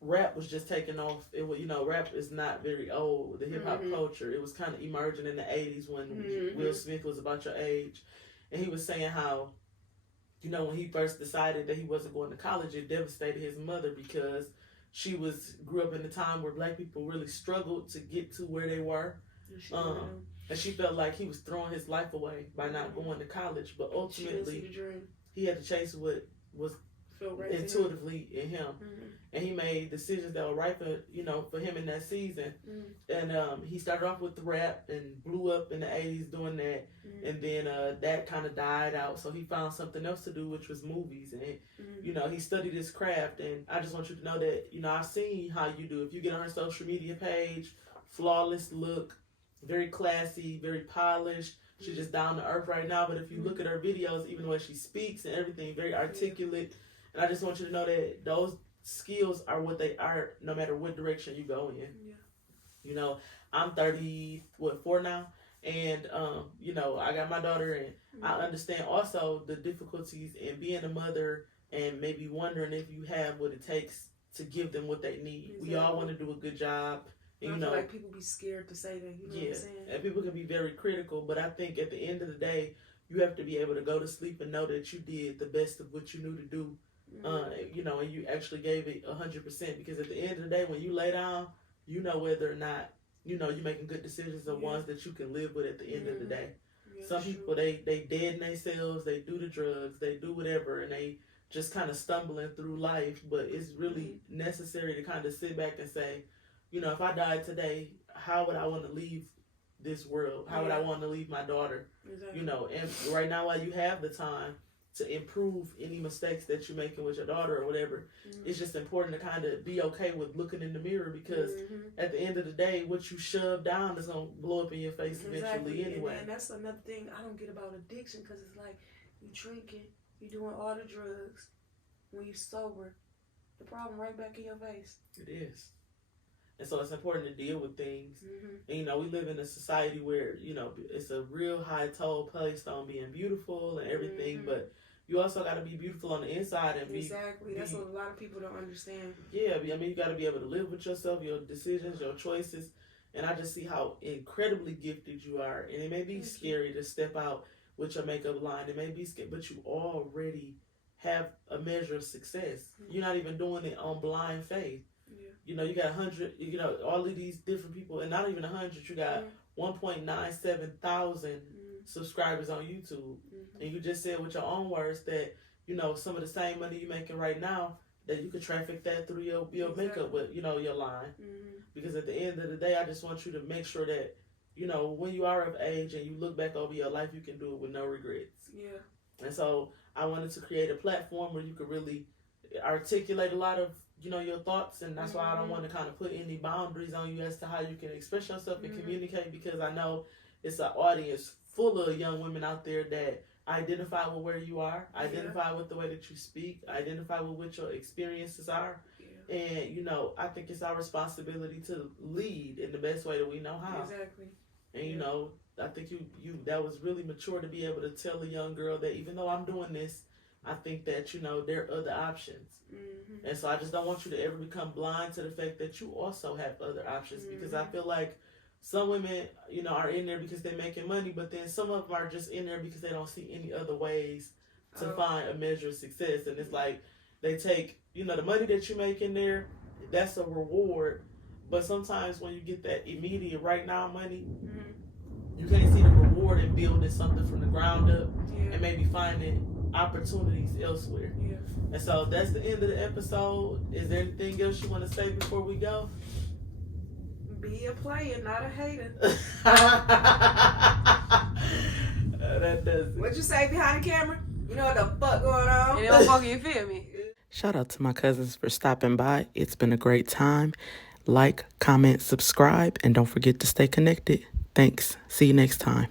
rap was just taking off. It was, rap is not very old. The hip hop culture, it was kind of emerging in the 80s when Will Smith was about your age. And he was saying how, when he first decided that he wasn't going to college, it devastated his mother because she grew up in a time where black people really struggled to get to where they were. And she felt like he was throwing his life away by not going to college. But ultimately, he had to chase what was intuitively in him. And he made decisions that were right for him in that season. And he started off with the rap and blew up in the 80s doing that. And then that kind of died out. So he found something else to do, which was movies. And, he studied his craft. And I just want you to know that, I've seen how you do. If you get on her social media page, flawless look, very classy, very polished. She's just down to earth right now. But if you look at her videos, even the way she speaks and everything, very articulate. And I just want you to know that those skills are what they are no matter what direction you go in. I'm 34 now. And, I got my daughter and I understand also the difficulties in being a mother and maybe wondering if you have what it takes to give them what they need. Exactly. We all want to do a good job. And, I feel like people be scared to say that. You know what I'm saying? And people can be very critical, but I think at the end of the day, you have to be able to go to sleep and know that you did the best of what you knew to do. You know, and you actually gave it 100%, because at the end of the day, when you lay down, you know whether or not, you know, you're making good decisions or ones that you can live with at the end of the day. Yeah, Some people, they dead in themselves, they do the drugs, they do whatever, and they just kind of stumbling through life. But it's really necessary to kind of sit back and say, you know, if I died today, how would I want to leave this world? How would I want to leave my daughter? Exactly. You know, and right now, while you have the time to improve any mistakes that you're making with your daughter or whatever, it's just important to kind of be okay with looking in the mirror, because at the end of the day, what you shove down is going to blow up in your face eventually anyway. And that's another thing I don't get about addiction, because it's like you drinking, you doing all the drugs, when you sober, the problem right back in your face. It is. And so it's important to deal with things. And, you know, we live in a society where, you know, it's a real high toll placed on being beautiful and everything, but you also got to be beautiful on the inside and Exactly. That's what a lot of people don't understand. Yeah, I mean, you got to be able to live with yourself, your decisions, your choices. And I just see how incredibly gifted you are. And it may be scary to step out with your makeup line. It may be scary, but you already have a measure of success. You're not even doing it on blind faith. You know, you got 100, you know, all of these different people, and not even 100, you got 1.97 thousand subscribers on YouTube. And you just said with your own words that, you know, some of the same money you're making right now, that you could traffic that through your makeup, with, you know, your line. Because at the end of the day, I just want you to make sure that, you know, when you are of age and you look back over your life, you can do it with no regrets. Yeah. And so I wanted to create a platform where you could really articulate a lot of, you know, your thoughts, and that's why I don't want to kind of put any boundaries on you as to how you can express yourself and communicate, because I know it's an audience full of young women out there that identify with where you are, identify with the way that you speak, identify with what your experiences are. And, you know, I think it's our responsibility to lead in the best way that we know how. Exactly. And, you know, I think you that was really mature to be able to tell a young girl that even though I'm doing this, I think that, you know, there are other options. And so I just don't want you to ever become blind to the fact that you also have other options, because I feel like some women, you know, are in there because they're making money, but then some of them are just in there because they don't see any other ways to find a measure of success. And it's like they take, you know, the money that you make in there, that's a reward. But sometimes when you get that immediate right now money, you can't see the reward in building something from the ground up and maybe finding opportunities elsewhere. And so that's the end of the episode. Is there anything else you want to say before we go? Be a player, not a hater. That does it. What you say behind the camera? You know what the fuck going on? And don't fucking, you feel me? Shout out to my cousins for stopping by. It's been a great time. Like, comment, subscribe, and don't forget to stay connected. Thanks. See you next time.